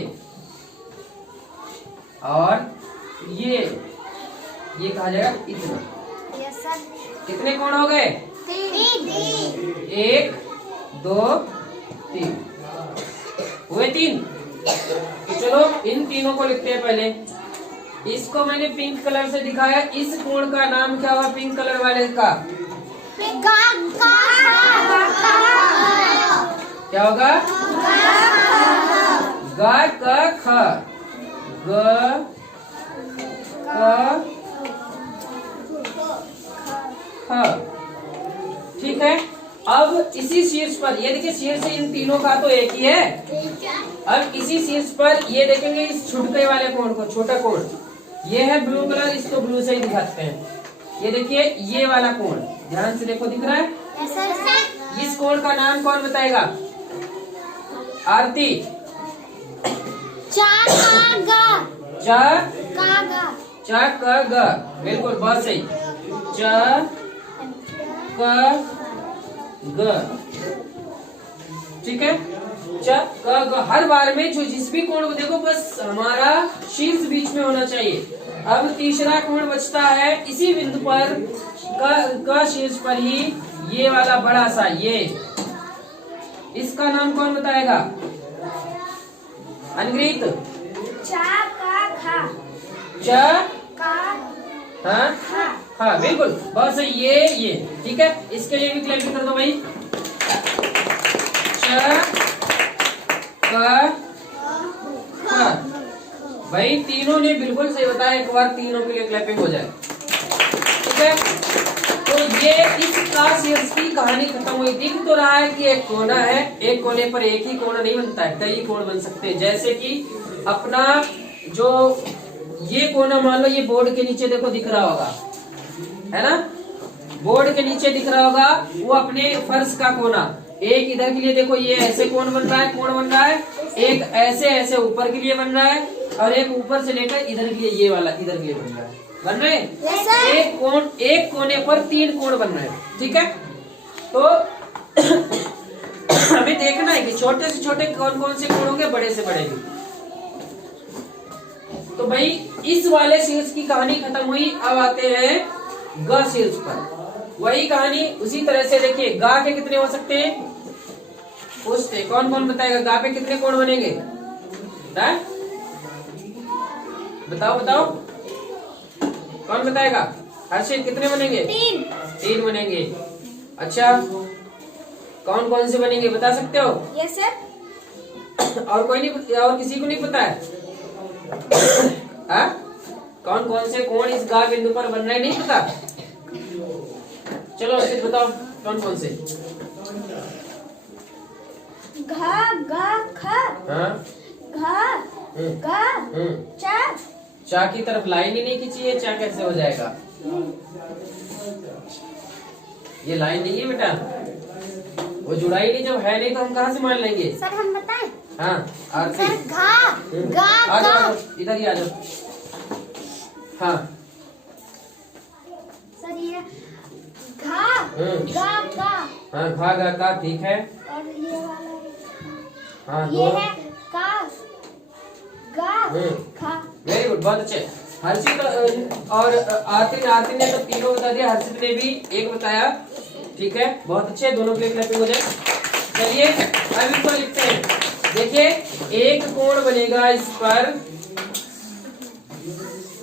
और ये कहा जाएगा इतना। Yes sir. कितने कोण हो गए? तीन। 1 2 3 हुए 3। तो चलो इन तीनों को लिखते हैं। पहले इसको मैंने पिंक कलर से दिखाया। इस कोण का नाम क्या हुआ पिंक कलर वाले का? क्या होगा? ग क ख। ग क ख। ठीक है। अब इसी शीर्ष पर, ये देखिए शीर्ष इन तीनों का तो एक ही है। अब इसी शीर्ष पर ये देखेंगे इस छुटके वाले कोण को, छोटा कोण, ये है ब्लू कलर, इसको ब्लू से ही दिखाते हैं। ये देखिए ये वाला कोण, ध्यान से देखो, दिख रहा है? इस कोण का नाम कौन बताएगा? आरती। च क ग, बिल्कुल, बहुत सही। च क ग। ठीक है, च क ग। हर बार में जो जिस भी कोण को देखो बस हमारा शीर्ष बीच में होना चाहिए। अब तीसरा कोण बचता है इसी बिंदु पर क शीर्ष पर ही ये वाला बड़ा सा ये, इसका नाम कौन बताएगा? अनग्रहित। चा का खा च का हाँ खा। हाँ बिल्कुल बहुत सही। ये ठीक है, इसके लिए भी क्लैपिंग कर दो भाई। च क ख। भाई तीनों ने बिल्कुल सही बताया, एक बार तीनों के लिए क्लैपिंग हो जाए। ठीक है, तो ये इस क्लास की कहानी खत्म हुई। दिख तो रहा है कि एक कोना है, एक कोने पर एक ही कोना नहीं बनता है, कई कोण बन सकते हैं। जैसे कि अपना जो ये कोना मान लो, ये बोर्ड के नीचे देखो दिख रहा होगा, है ना? बोर्ड के नीचे दिख रहा होगा वो अपने फर्श का कोना। एक इधर के लिए देखो ये ऐसे कोण बन रहा है, कोण बन रहा है। एक ऐसे ऐसे ऊपर के लिए बन रहा है, और एक ऊपर से लेकर इधर के लिए ये वाला इधर के लिए बन रहा है। बन रहे हैं एक कोने पर 3 कोण बन रहे हैं। ठीक है, तो हमें देखना है कि छोटे से छोटे कौन कौन से कोण होंगे, बड़े से बड़े भी। तो भाई इस वाले शीर्ष की कहानी खत्म हुई। अब आते हैं ग शीर्ष पर। वही कहानी उसी तरह से देखिए, गा के कितने हो सकते हैं पूछते, कौन कौन बताएगा गा पे कितने कोण बनेंगे? बताओ बताओ, कौन बताएगा? हर्षित कितने बनेंगे? 3 बनेंगे। अच्छा, कौन कौन से बनेंगे बता सकते हो? Yes sir. और कोई नहीं, और किसी को नहीं पता है? हाँ? कौन कौन से कोण इस गा बिंदु पर बन रहे नहीं पता? चलो हर्षित बताओ कौन कौन से? घा गा खा हाँ घा गा चा। चा की तरफ लाइन ही नहीं खींची है, चा कैसे हो जाएगा? ये लाइन नहीं है बेटा, वो जुड़ाई नहीं, जब है नहीं तो हम कहाँ से मान लेंगे? सर हम बताएं? हाँ आरती, सर घा गा आ का। जाओ इधर ही आ जाओ। हाँ सर ये घा गा का, हाँ घा गा का, ठीक है। और ये वाला हाँ ये है का गा खा। वेरी गुड, बहुत अच्छे। हर्षित और आरती ने तो तीनों बता दिया, हर्षित ने भी एक बताया। ठीक है, बहुत अच्छे, दोनों के लिए क्लैपिंग हो जाए। चलिए अब इसको लिखते हैं। देखिए एक कोण बनेगा इस पर,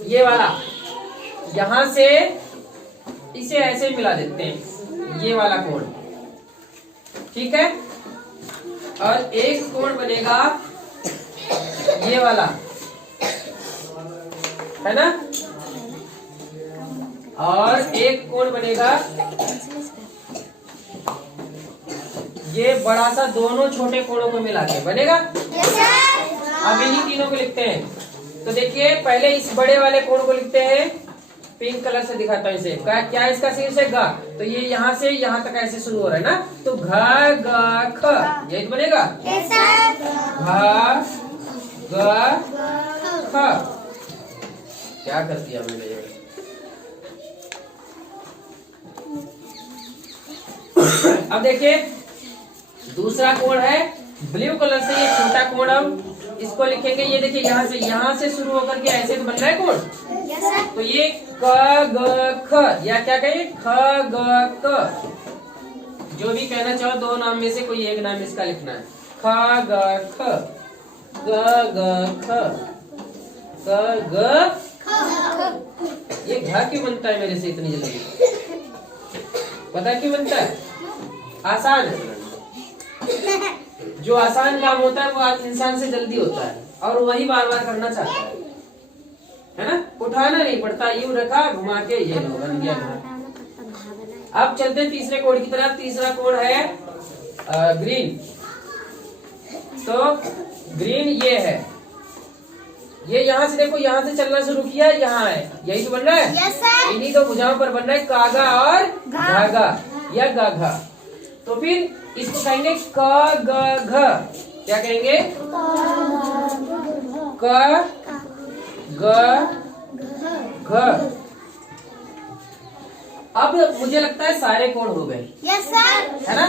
ये वाला, यहां से इसे ऐसे मिला देते हैं, ये वाला कोण। ठीक है, और एक कोण बनेगा ये वाला, है ना? और एक कोण बनेगा ये बड़ा सा, दोनों छोटे कोणों को मिला के बनेगा। अब इन्हीं तीनों को लिखते हैं। तो देखिए पहले इस बड़े वाले कोण को लिखते हैं, पिंक कलर से दिखाता हूँ इसे। क्या इसका शीर्ष है? गा। तो ये यहाँ से यहाँ तक ऐसे शुरू हो रहा है ना, तो घा गा ख, यही तो बनेगा। घा गा ख। क्या कर दिया मैंने ये? अब देखिए दूसरा कोण है ब्लू कलर से, ये छोटा कोण, अब इसको लिखेंगे। ये देखिए यहाँ से शुरू होकर के ऐसे तो बन रहा है कोण। तो ये क ग ख, या क्या कहें, ख ग क। जो भी कहना चाहो, दो नाम में से कोई एक नाम इसका लिखना है। ख ग ख, ग ग ख, ग ग। ये घ क्यों बनता है मेरे से इतनी जल्दी? पता क्यों बनता है? आसान है। जो आसान काम होता है वो इंसान से जल्दी होता है, और वही बार बार करना चाहता है ना? उठाना नहीं पड़ता, यूं रखा घुमा के, ये लो बन गया। अब चलते हैं तीसरे कोण की तरफ। तीसरा कोण है ग्रीन। तो ग्रीन ये है, ये यहाँ से देखो, यहाँ से चलना शुरू किया, यहाँ है, यही तो बन रहा है। इन्हीं दो भुजाओं पर बन रहा है कागा और घागा या गाघा। तो फिर इसको कहेंगे क ग घ। क्या कहेंगे? क ग घ। अब मुझे लगता है सारे कोण हो गए, यस सर। है ना।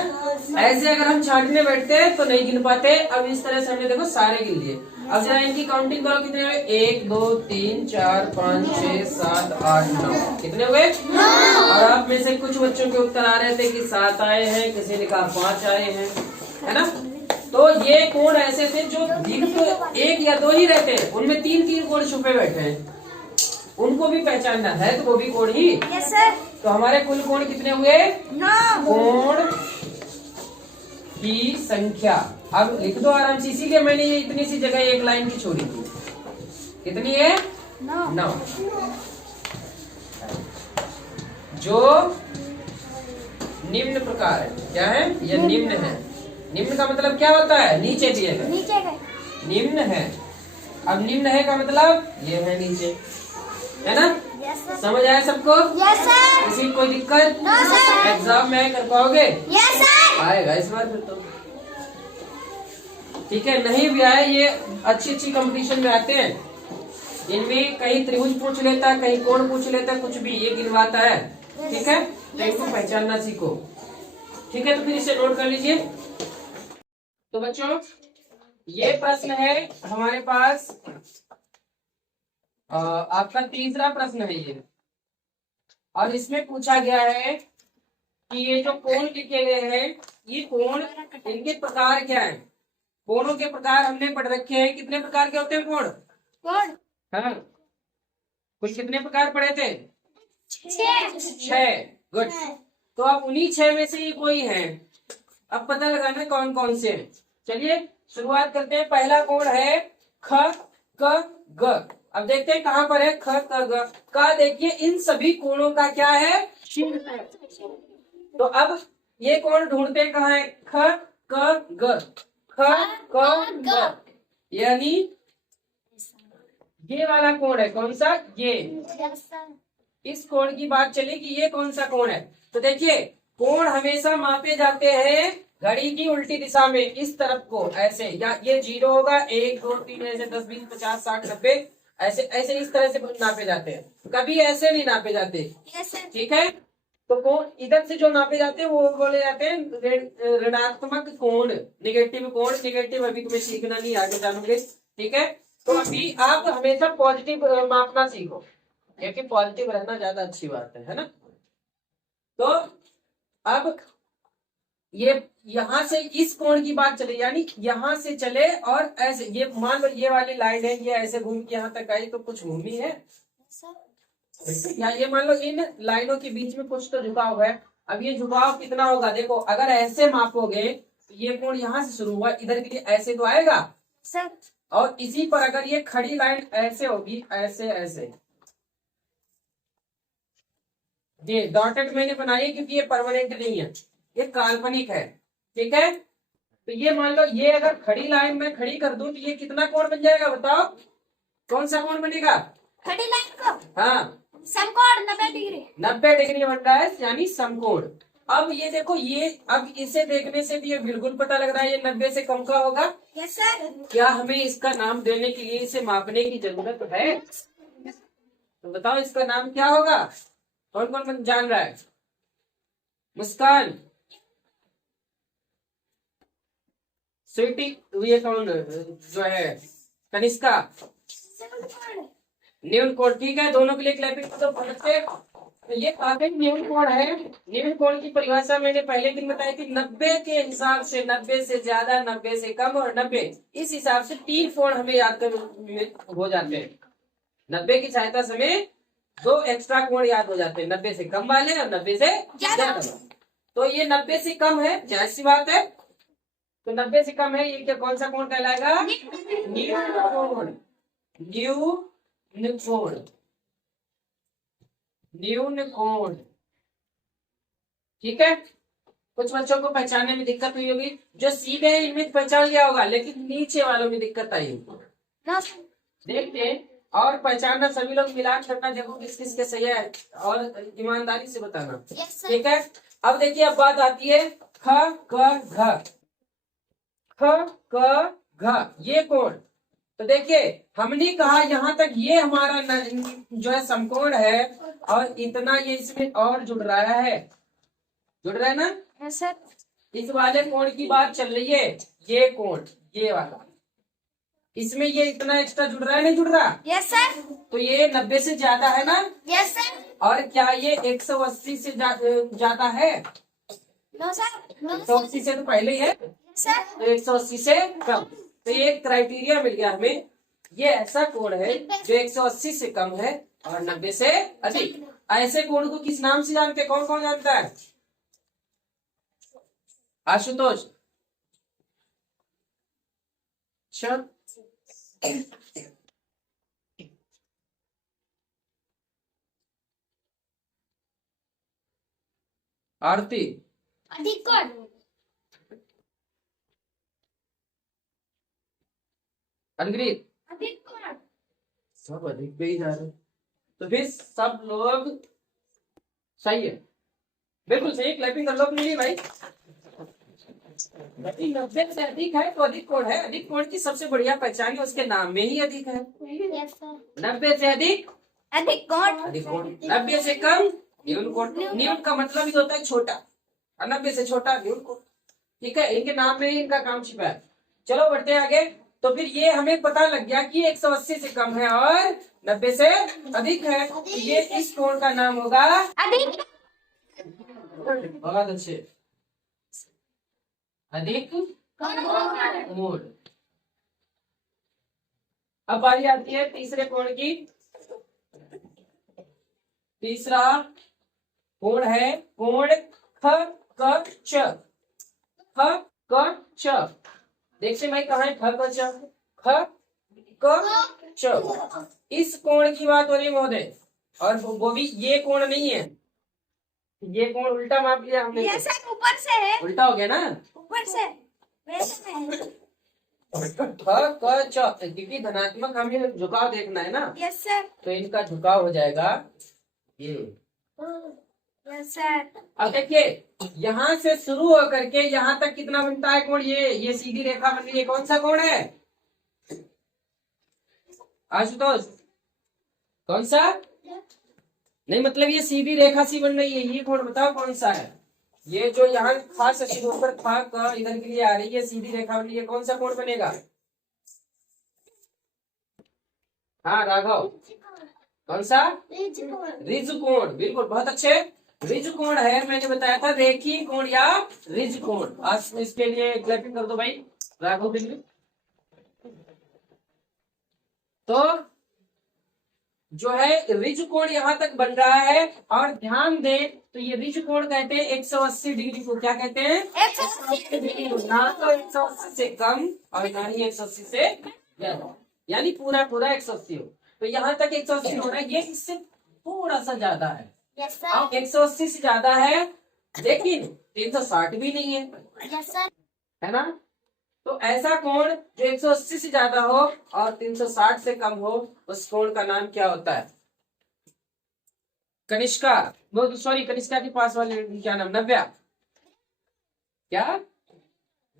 ऐसे अगर हम छांटने बैठते हैं तो नहीं गिन पाते। अब इस तरह से हमने देखो सारे गिन लिए। अब जरा इनकी काउंटिंग करो, कितने हुए? 1 2 3 4 5 6 7 8 9, कितने हुए? और आप में से कुछ बच्चों के उत्तर आ रहे थे कि 7 आए हैं, किसी ने कहा 5 आए हैं, है ना। तो ये कोण ऐसे थे जो दिख तो 1 या 2 ही रहते हैं, उनमें 3 कोण छुपे बैठे हैं, उनको भी पहचानना है तो वो भी कोण ही। Yes sir. तो हमारे कुल कोण कितने हुए? 9। कोण की संख्या अब लिख दो आराम से, इसीलिए मैंने ये इतनी सी जगह एक लाइन की छोड़ी थी। कितनी है? 9। जो निम्न प्रकार है, क्या है? ये निम्न है। निम्न का मतलब क्या होता है? नीचे दिए गए, नीचे गए। निम्न है। अब निम्न है का मतलब ये है नीचे, है ना। Yes sir. समझ आया सबको? Yes sir. किसी को कोई दिक्कत? No sir. एग्जाम में कर पाओगे? Yes sir. आएगा इस बार फिर तो, ठीक है। नहीं भी आए, ये अच्छी अच्छी कंपटीशन में आते हैं, इनमें कहीं त्रिभुज पूछ लेता है, कहीं कोण पूछ लेता है, कुछ भी ये गिनवाता है, ठीक है। तो इनको पहचानना सीखो, ठीक है। तो फिर इसे नोट कर लीजिए। तो बच्चों ये प्रश्न है हमारे पास, आपका तीसरा प्रश्न है ये, और इसमें पूछा गया है कि ये जो कोण लिखे गए हैं, ये कोण, इनके प्रकार क्या है? कोणों के प्रकार हमने पढ़ रखे हैं। कितने प्रकार के होते हैं कोण? कौन? हाँ, कुल कितने प्रकार पढ़े थे? 6। गुड। तो अब उन्हीं 6 में से ये कोई है। अब पता लगाना कौन कौन से हैं। चलिए शुरुआत करते हैं। पहला कोण है ख क ग। अब देखते हैं कहाँ पर है ख क ग। का देखिए इन सभी कोणों का क्या है? शीर्ष है। तो अब ये कोण ढूंढते कहाँ है? ख क ग, ख क ग, यानी ये वाला कोण है। कौन सा? ये। Yes sir. इस कोण की बात चली कि ये कौन सा कोण है। तो देखिए कोण हमेशा मापे जाते हैं घड़ी की उल्टी दिशा में, इस तरफ को ऐसे, या ये 0 होगा, 1 2 3 ऐसे 10 20 50 60 90 ऐसे ऐसे इस तरह से नापे जाते हैं, कभी ऐसे नहीं नापे जाते, यस सर। ठीक है। तो कोण इधर से जो नापे जाते हैं वो बोले जाते हैं ऋणात्मक कोण, निगेटिव कोण। निगेटिव अभी तुम्हें सीखना नहीं, आगे जानोगे, ठीक है। तो अभी आप हमेशा पॉजिटिव मापना सीखो, क्योंकि पॉजिटिव रहना ज्यादा अच्छी बात है ना। तो अब ये यहाँ से इस कोण की बात चले, यानी यहाँ से चले और ऐसे, ये मान लो ये वाली लाइन है, ये ऐसे घूम के यहाँ तक आई, तो कुछ घूमी है, या ये मान लो इन लाइनों के बीच में कुछ तो झुकाव है। अब ये झुकाव कितना होगा? देखो अगर ऐसे मापोगे तो ये कोण यहाँ से शुरू हुआ, इधर के लिए ऐसे तो आएगा सर। और इसी पर अगर ये खड़ी लाइन ऐसे होगी, ऐसे ऐसे, ये डॉटेड मैंने बनाई है क्योंकि ये परमानेंट नहीं है, ये काल्पनिक है, ठीक है। तो ये मान लो ये अगर खड़ी लाइन में खड़ी कर दूं तो ये कितना कोण बन जाएगा? बताओ कौन सा कोण बनेगा? खड़ी लाइन को हाँ, समकोण 90 डिग्री। 90 डिग्री बन रहा है, यानी समकोण। अब ये देखो, ये अब इसे देखने से भी ये बिल्कुल पता लग रहा है ये 90 से कम का होगा। Yes sir. क्या हमें इसका नाम देने के लिए इसे मापने की जरूरत है? तो बताओ इसका नाम क्या होगा? कौन कौन जान रहा है? मुस्कान, स्वीटी, ये कौन जो है? कनिष्का, न्यून कोण, ठीक है। दोनों के लिए क्लैपिंग तो बच्चे, तो ये काफी न्यून कोण है। न्यून कोण की परिभाषा मैंने पहले दिन बताई थी, 90 के हिसाब से, 90 से ज्यादा, 90 से कम और 90, इस हिसाब से 3 कोण हमें याद कर हो जाते हैं। 90 की सहायता से हमें 2 एक्स्ट्रा कोण याद हो जाते हैं, 90 से कम वाले और 90 से ज्यादा वाले। तो ये 90 से कम है, जैसी बात है। तो 90 से कम है, ये क्या कौन सा कोण कहलाएगा? न्यून कोण। न्यून कोण, न्यून कोण, ठीक है। कुछ बच्चों को पहचानने में दिक्कत हुई होगी, जो सीधे हैं इनमें पहचान लिया होगा, लेकिन नीचे वालों में दिक्कत आई होगी। देखते हैं और पहचानना, सभी लोग मिलान करना, देखो किस किस के सही है और ईमानदारी से बताना, ठीक है। अब देखिए अब बात आती है ख क घ। ख क घ ये कोण, तो देखिए हमने कहा यहाँ तक ये हमारा जो है समकोण है, और इतना ये इसमें और जुड़ रहा है, जुड़ रहा है ना। Yes sir. इस वाले कोण की बात चल रही है, ये कोण, ये वाला, इसमें ये इतना एक्स्ट्रा जुड़ रहा है, नहीं जुड़ रहा। Yes sir. तो ये 90 से ज्यादा है ना। Yes sir. और क्या ये 180 से ज्यादा है? No sir. 180 से तो पहले ही है, सर। तो 180 से कम। तो ये क्राइटेरिया मिल गया हमें, ये ऐसा कोण है जो 180 से कम है और 90 से अधिक। ऐसे कोण को किस नाम से जानते हैं, कौन कौन जानता है? आशुतोष। अच्छा, आरती। अधिक कोण। अनग्रीत। अधिक कोण। सब अधिक पे ही जा रहे हैं। तो फिर सब लोग सही है, बिल्कुल सही, क्लैपिंग कर लो अपने लिए भाई। 90 से अधिक है तो अधिक कोण है। अधिक कोण की सबसे बढ़िया पहचान है उसके नाम में ही अधिक है। Yes sir. 90 से अधिक अधिक कोण। अधिक कोण। 90 से कम न्यून कोण। न्यून का मतलब ही होता है छोटा, और 90 से छोटा न्यून कोण। ठीक है, इनके नाम में ही इनका काम छिपा है। चलो बढ़ते हैं आगे। तो फिर ये हमें पता लग गया कि 180 से कम है और 90 से अधिक है, तो ये इस कोण का नाम होगा अधिक। बहुत अच्छे, अधिक कोण। अब बारी आती है तीसरे कोण की। तीसरा कोण है कोण ख क च। ख क च। देखिए भाई कहाँ है ख क च? ख क च। इस कोण की बात हो रही है महोदय, और वो भी ये कोण नहीं है, ये कोण उल्टा माप लिया हमने। यस सर, ऊपर से है। उल्टा हो गया ना। ऊपर से वैसे में। ख क च, क्योंकि धनात्मक हमें झुकाव देखना है ना, यस सर। तो इनका झुकाव हो जाएगा ये। Yes sir. अब देखिए यहाँ से शुरू होकर के यहाँ तक कितना बनता है कोण? ये सीधी रेखा बन रही है, कौन सा कोण है आशुतोष? कौन सा? नहीं मतलब ये सीधी रेखा सी बन रही है, ये कोण बताओ कौन सा है? ये जो यहाँ खास से शुरू होकर खा का इधर के लिए आ रही है, सीधी रेखा बन रही है, कौन सा कोण बनेगा? हाँ राघव, कौन सा? रिज कोण। बिल्कुल, बहुत अच्छे। रिज कोण है, मैंने बताया था रेखीय कोण या रिज कोण। आज इसके लिए क्लैपिंग कर दो भाई राघव के लिए। तो जो है रिज कोण यहाँ तक बन रहा है, और ध्यान दे तो ये रिज कोण कहते हैं 180 डिग्री को। क्या कहते हैं? 180 डिग्री को। ना तो 180 से कम और ना ही 180 से ज्यादा, यानी पूरा पूरा 180 हो। तो यहाँ तक 180 हो रहा है, ये इससे थोड़ा सा ज्यादा है। Yes sir. अब 180 से ज्यादा है, लेकिन 360 भी नहीं है, यस सर। है ना। तो ऐसा कोण जो 180 से ज्यादा हो और 360 से कम हो, उस कोण का नाम क्या होता है? कनिष्का, सॉरी कनिष्का के पास वाले लड़की क्या नाम? नव्या। क्या?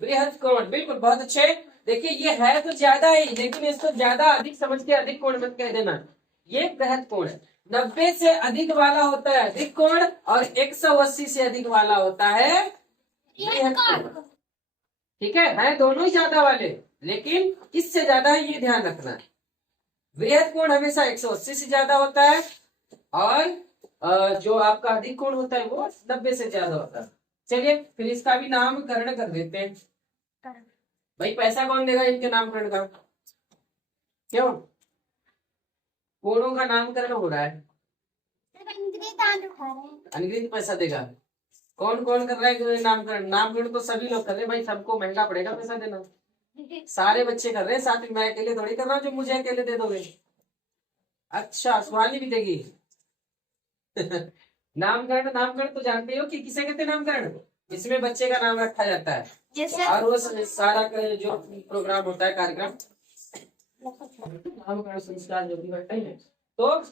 बृहद कोण। बिल्कुल, बहुत अच्छे। देखिए ये है तो ज्यादा ही, लेकिन इसको ज्यादा अधिक समझ के अधिक कोण मत कह देना। ये बृहद कोण है। 90 से अधिक वाला होता है अधिक कोण, और 180 से अधिक वाला होता है बृहद कोण। ठीक है दोनों ही ज्यादा वाले, लेकिन किससे ज्यादा है ये ध्यान रखना है। बृहद कोण हमेशा 180 से ज्यादा होता है, और जो आपका अधिक कोण होता है वो 90 से ज्यादा होता है। चलिए फिर इसका भी नामकरण कर देते हैं। भाई पैसा कौन देगा इनके नामकरण का? क्यों? कोणों का नामकरण हो रहा है, अनगिनत पैसा देगा। कौन कौन कर रहा है नामकरण? नामकरण तो सभी लोग कर रहे हैं भाई, सबको महंगा पड़ेगा पैसा देना। सारे बच्चे कर रहे हैं, साथ में मैं अकेले थोड़ी कर रहा हूँ जो मुझे अकेले दे दोगे। अच्छा सुहानी भी देगी। नामकरण, नामकरण तो जानते हो कि किसे कहते हैं नामकरण? इसमें बच्चे का नाम रखा जाता है। Yes sir. और वो सारा जो प्रोग्राम होता है, कार्यक्रम, नामकरण संस्कार जो भी होता है। तो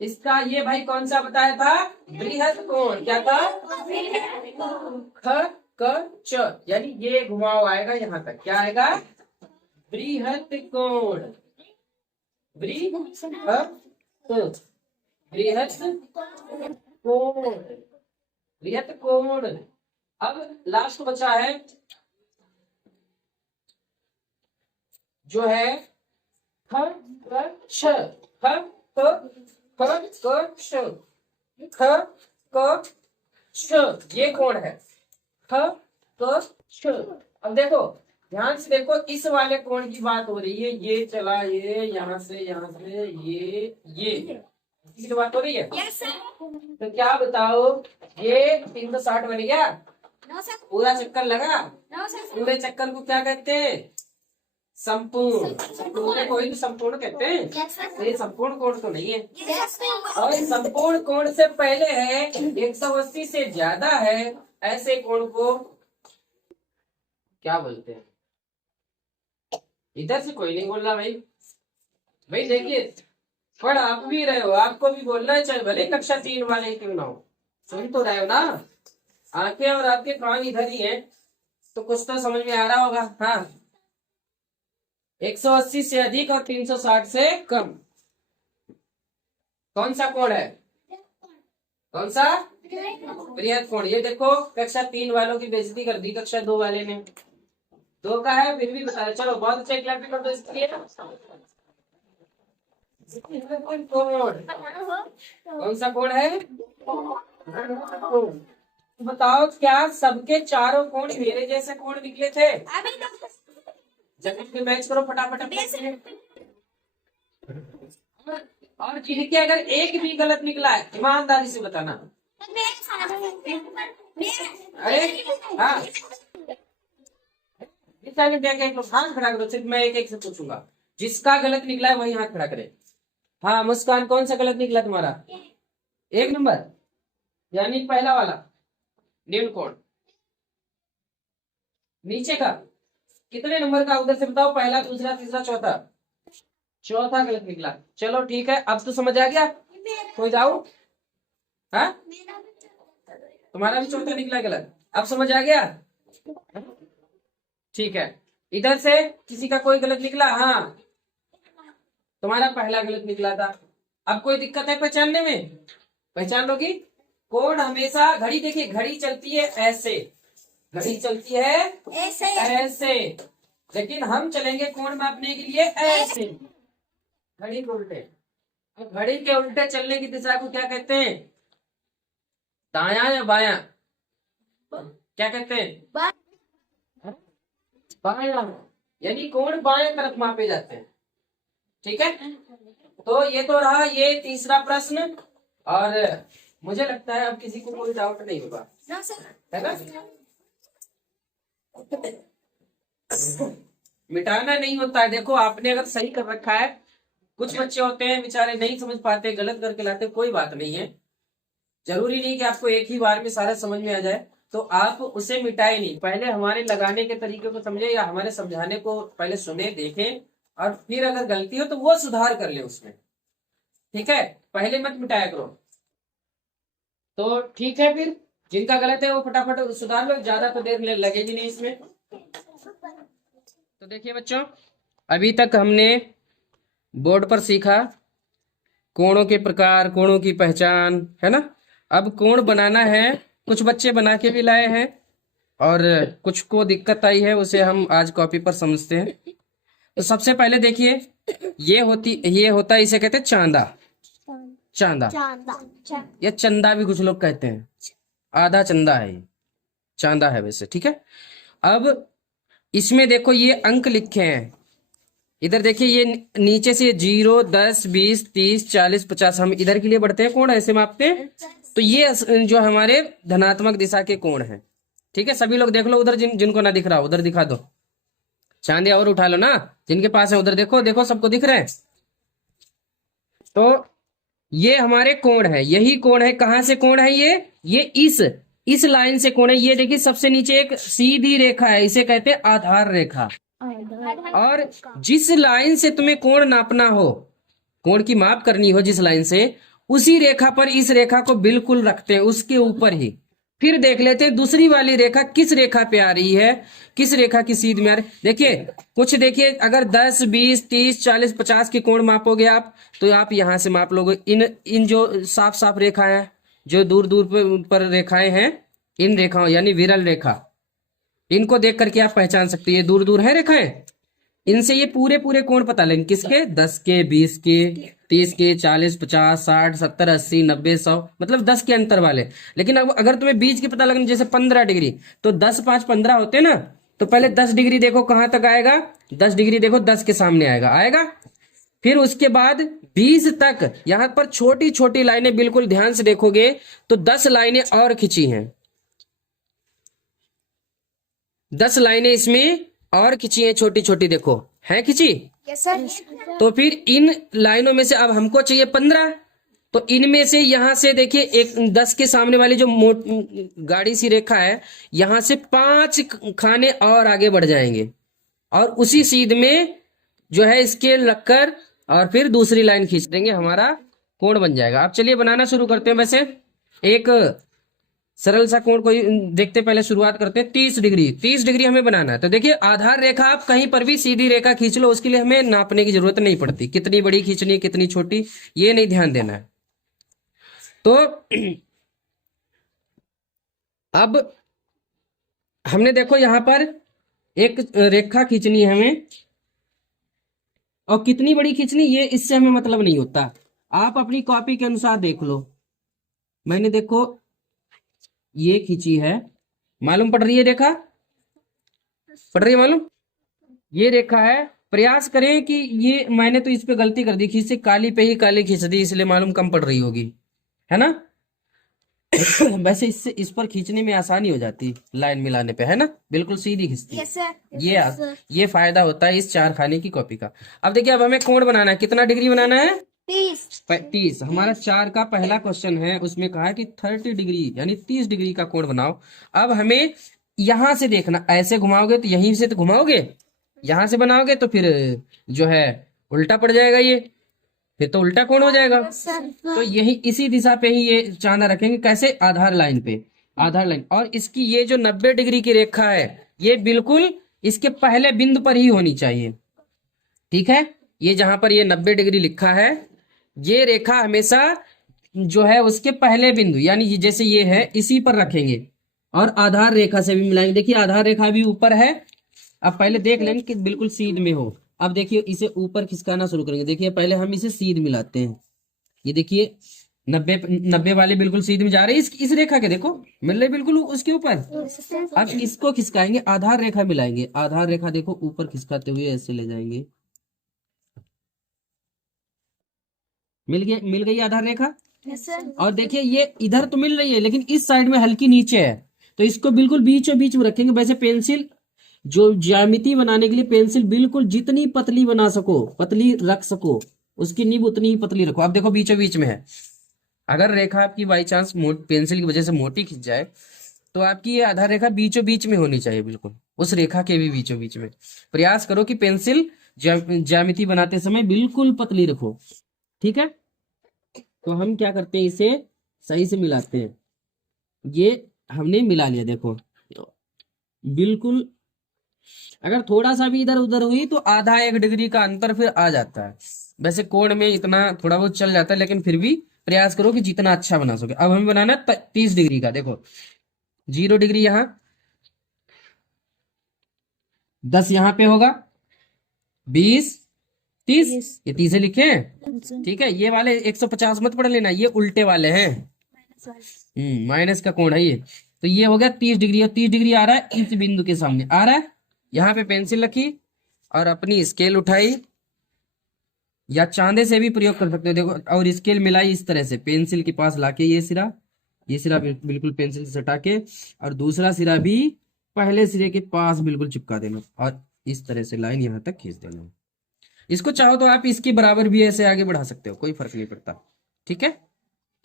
इसका ये भाई कौन सा बताया था? बृहद कोण। क्या था? ख क च, यानी ये घुमाव आएगा यहाँ तक। क्या आएगा? बृहद कोण। बृहद बृहत कोण, बृहत कोण। अब लास्ट बचा है जो है ख क छ, ख क छ, ख क छ, ये कोण है ख क छ। अब देखो ध्यान से देखो, इस वाले कोण की बात हो रही है, ये चला ये यहाँ से ये इसकी बात हो रही है। Yes sir. तो क्या बताओ, ये 360 बन गया, नो सर। पूरा चक्कर लगा। No sir. पूरे चक्कर को क्या कहते हैं, संपूर्ण। पूरे को ही तो संपूर्ण कहते हैं। Yes sir. तो ये संपूर्ण कोण तो नहीं है। Yes sir. और संपूर्ण कोण से पहले है 180 से ज्यादा है, ऐसे कोण को क्या बोलते हैं। इधर से कोई नहीं बोल रहा भाई। भाई देखिए, पढ़ आप भी रहे हो, आपको भी बोलना है, चाहे भले कक्षा 3 वाले क्यों ना हो। सुन तो रहे हो ना, आंखें और आपके कान इधर ही हैं, तो कुछ तो समझ में आ रहा होगा। हाँ, 180 से अधिक और 360 से कम कौन सा कोण है, कौन सा, बृहत कोण। ये देखो कक्षा 3 वालों की बेइज्जती कर दी कक्षा 2 वाले ने। 2 का है फिर भी बताया। चलो बहुत अच्छा, क्लैप कर दो इसके लिए। कोण कौन सा कोण है, बताओ क्या सबके चारों कोण मेरे जैसे कोण निकले थे। जल्दी से मैच करो फटाफट अपने। और जिनके अगर एक भी गलत निकला है ईमानदारी से बताना। अरे हाँ, एक लोग हाथ खड़ा करो, सिर्फ मैं एक एक से पूछूंगा। जिसका गलत निकला है वही हाथ खड़ा करे। हाँ मुस्कान, कौन सा गलत निकला तुम्हारा, 1 नंबर यानी पहला वाला निम्न कोण। नीचे का कितने नंबर का, उधर से बताओ, पहला दूसरा तीसरा चौथा, चौथा गलत निकला। चलो ठीक है, अब तो समझ आ गया, कोई डाउट। हाँ तुम्हारा भी चौथा निकला गलत, अब समझ आ गया। ठीक है, इधर से किसी का कोई गलत निकला। हाँ तुम्हारा पहला गलत निकला था। अब कोई दिक्कत है पहचानने में, पहचान लोगी। कोण हमेशा, घड़ी देखिए, घड़ी चलती है ऐसे, घड़ी चलती है ऐसे, लेकिन हम चलेंगे कोण मापने के लिए ऐसे, घड़ी के उल्टे। अब घड़ी के उल्टे चलने की दिशा को क्या कहते हैं, दायां या बायां, क्या कहते हैं, बायां। यानी कोण बाएं तरफ मापे जाते हैं। ठीक है, तो ये तो रहा ये तीसरा प्रश्न। और मुझे लगता है अब किसी को कोई डाउट नहीं होगा, है ना। मिटाना नहीं होता है। देखो आपने अगर सही कर रखा है, कुछ बच्चे होते हैं बेचारे नहीं समझ पाते, गलत करके लाते, कोई बात नहीं है। जरूरी नहीं कि आपको एक ही बार में सारा समझ में आ जाए, तो आप उसे मिटाए नहीं, पहले हमारे लगाने के तरीके को समझे या हमारे समझाने को पहले सुने देखें, और फिर अगर गलती हो तो वो सुधार कर ले उसमें। ठीक है, पहले मत मिटाया करो। तो ठीक है, फिर जिनका गलत है वो फटाफट सुधार लो, ज्यादा तो देर लगेगी नहीं इसमें। तो देखिए बच्चों, अभी तक हमने बोर्ड पर सीखा कोणों के प्रकार, कोणों की पहचान, है ना। अब कोण बनाना है, कुछ बच्चे बना के भी लाए हैं और कुछ को दिक्कत आई है, उसे हम आज कॉपी पर समझते हैं। तो सबसे पहले देखिए, ये होता है, इसे कहते हैं चांदा, चांदा या चंदा भी कुछ लोग कहते हैं, आधा चंदा है, ये चांदा है वैसे। ठीक है, अब इसमें देखो ये अंक लिखे हैं, इधर देखिए ये नीचे से 0, 10, 20, 30, 40, 50, हम इधर के लिए बढ़ते हैं, कोण ऐसे मापते हैं। तो ये जो हमारे धनात्मक दिशा के कोण हैं। ठीक है, सभी लोग देख लो उधर, जिनको ना दिख रहा उधर दिखा दो, चांदी और उठा लो ना, जिनके पास है उधर देखो, देखो सबको दिख रहे हैं। तो ये हमारे कोण है, यही कोण है। कहां से कोण है ये इस लाइन से कोण है। ये देखिए सबसे नीचे एक सीधी रेखा है, इसे कहते हैं आधार रेखा। और जिस लाइन से तुम्हें कोण नापना हो, कोण की माप करनी हो जिस लाइन से, उसी रेखा पर इस रेखा को बिल्कुल रखते हैं, उसके ऊपर ही। फिर देख लेते हैं दूसरी वाली रेखा किस रेखा पे आ रही है, किस रेखा की सीध में आ रही है। देखिए कुछ, देखिए अगर 10, 20, 30, 40, 50 के कोण मापोगे आप, तो आप यहां से माप लोगे। इन जो साफ साफ रेखा है, जो दूर दूर पर रेखाएं हैं, इन रेखाओं यानी विरल रेखा, इनको देख करके आप पहचान सकते हैं ये दूर दूर है रेखाएं। इनसे ये पूरे पूरे कोण पता लगेंगे, किसके, 10 के, 20 के, 30 के, 40, 50, 60, 70, 80, 90, 100, मतलब 10 के अंतर वाले। लेकिन अब अगर तुम्हें बीच के पता लगने, जैसे 15 डिग्री, तो 10, 5, 15 होते ना, तो पहले 10 डिग्री देखो कहां तक आएगा, 10 डिग्री देखो 10 के सामने आएगा, आएगा। फिर उसके बाद 20 तक, यहां पर छोटी छोटी लाइनें बिल्कुल ध्यान से देखोगे तो 10 लाइनें और खींची हैं, 10 लाइनें इसमें और खींची है, छोटी छोटी देखो है खींची। Yes sir. तो फिर इन लाइनों में से अब हमको चाहिए 15, तो इनमें से यहां से देखिए एक 10 के सामने वाली जो गाढ़ी सी रेखा है, यहां से 5 खाने और आगे बढ़ जाएंगे और उसी सीध में जो है स्केल रखकर और फिर दूसरी लाइन खींच देंगे, हमारा कोण बन जाएगा। अब चलिए बनाना शुरू करते हैं। वैसे एक सरल सा कोण कोई देखते, पहले शुरुआत करते हैं। 30 डिग्री, 30 डिग्री हमें बनाना है। तो देखिए आधार रेखा आप कहीं पर भी सीधी रेखा खींच लो, उसके लिए हमें नापने की जरूरत नहीं पड़ती, कितनी बड़ी खींचनी कितनी छोटी, ये नहीं ध्यान देना है। तो अब हमने देखो यहां पर एक रेखा खींचनी है हमें, और कितनी बड़ी खींचनी ये इससे हमें मतलब नहीं होता, आप अपनी कॉपी के अनुसार देख लो। मैंने देखो ये खींची है, मालूम पड़ रही है रेखा, पड़ रही है मालूम, ये रेखा है। प्रयास करें कि ये, मैंने तो इस पे गलती कर दी, खींच से काली पे ही काली खींच दी, इसलिए मालूम कम पड़ रही होगी, है ना। वैसे इससे इस पर खींचने में आसानी हो जाती, लाइन मिलाने पे, है ना, बिल्कुल सीधी खींचती है। Yes sir. ये फायदा होता है इस 4 खाने की कॉपी का। अब देखिए अब हमें कोण बनाना है, कितना डिग्री बनाना है, 30। हमारा 4 का पहला क्वेश्चन है, उसमें कहा है कि 30 डिग्री यानी 30 डिग्री का कोण बनाओ। अब हमें यहां से देखना, ऐसे घुमाओगे तो यहीं से तो घुमाओगे, यहां से बनाओगे तो फिर जो है उल्टा पड़ जाएगा, ये फिर तो उल्टा कोण हो जाएगा। तो यही इसी दिशा पे ही ये चांदा रखेंगे, कैसे, आधार लाइन पे, आधार लाइन। और इसकी ये जो 90 डिग्री की रेखा है, ये बिल्कुल इसके पहले बिंदु पर ही होनी चाहिए, ठीक है। ये जहां पर ये 90 डिग्री लिखा है, ये रेखा हमेशा जो है उसके पहले बिंदु, यानी जैसे ये है इसी पर रखेंगे और आधार रेखा से भी मिलाएंगे। देखिए आधार रेखा भी ऊपर है, अब पहले देख लेंगे कि बिल्कुल सीध में हो। अब देखिए इसे ऊपर खिसकाना शुरू करेंगे। देखिए पहले हम इसे सीध मिलाते हैं, ये देखिए 90 वाले बिल्कुल सीध में जा रहे हैं, इस रेखा के देखो मिल रहे बिल्कुल उसके ऊपर। अब इसको खिसकाएंगे, आधार रेखा मिलाएंगे, आधार रेखा देखो ऊपर खिसकाते हुए ऐसे ले जाएंगे, मिल गई आधार रेखा। Yes sir. और देखिए ये इधर तो मिल रही है लेकिन इस साइड में हल्की नीचे है, तो इसको बिल्कुल बीचों बीच में रखेंगे। वैसे पेंसिल जो ज्यामिति बनाने के लिए पेंसिल बिल्कुल जितनी पतली बना सको, पतली रख सको, उसकी नींव उतनी ही पतली रखो। अब देखो बीचों बीच में है, अगर रेखा आपकी बाई चांस पेंसिल की वजह से मोटी खिंच जाए तो आपकी ये आधार रेखा बीचों बीच में होनी चाहिए, बिल्कुल उस रेखा के भी बीचों बीच में। प्रयास करो कि पेंसिल ज्यामिति बनाते समय बिल्कुल पतली रखो, ठीक है। तो हम क्या करते हैं, इसे सही से मिलाते हैं। ये हमने मिला लिया, देखो बिल्कुल, अगर थोड़ा सा भी इधर उधर हुई तो आधा 1 डिग्री का अंतर फिर आ जाता है। वैसे कोण में इतना थोड़ा बहुत चल जाता है, लेकिन फिर भी प्रयास करो कि जितना अच्छा बना सके। अब हमें बनाना 30 डिग्री का, देखो 0 डिग्री यहाँ, 10 यहाँ पे होगा, 20, 30, ये 30 लिखे हैं, ठीक है। ये वाले 150 मत पढ़ लेना, ये उल्टे वाले हैं, माइनस का कोण है ये। तो ये हो गया 30 डिग्री, और 30 डिग्री आ रहा है इस बिंदु के सामने आ रहा है। यहाँ पे पेंसिल रखी और अपनी स्केल उठाई, या चांदे से भी प्रयोग कर सकते हो, देखो, और स्केल मिलाई इस तरह से पेंसिल के पास लाके, ये सिरा बिल्कुल पेंसिल से सटा के, और दूसरा सिरा भी पहले सिरे के पास बिल्कुल चिपका देना, और इस तरह से लाइन यहाँ तक खींच देना। इसको चाहो तो आप इसके बराबर भी ऐसे आगे बढ़ा सकते हो, कोई फर्क नहीं पड़ता, ठीक है,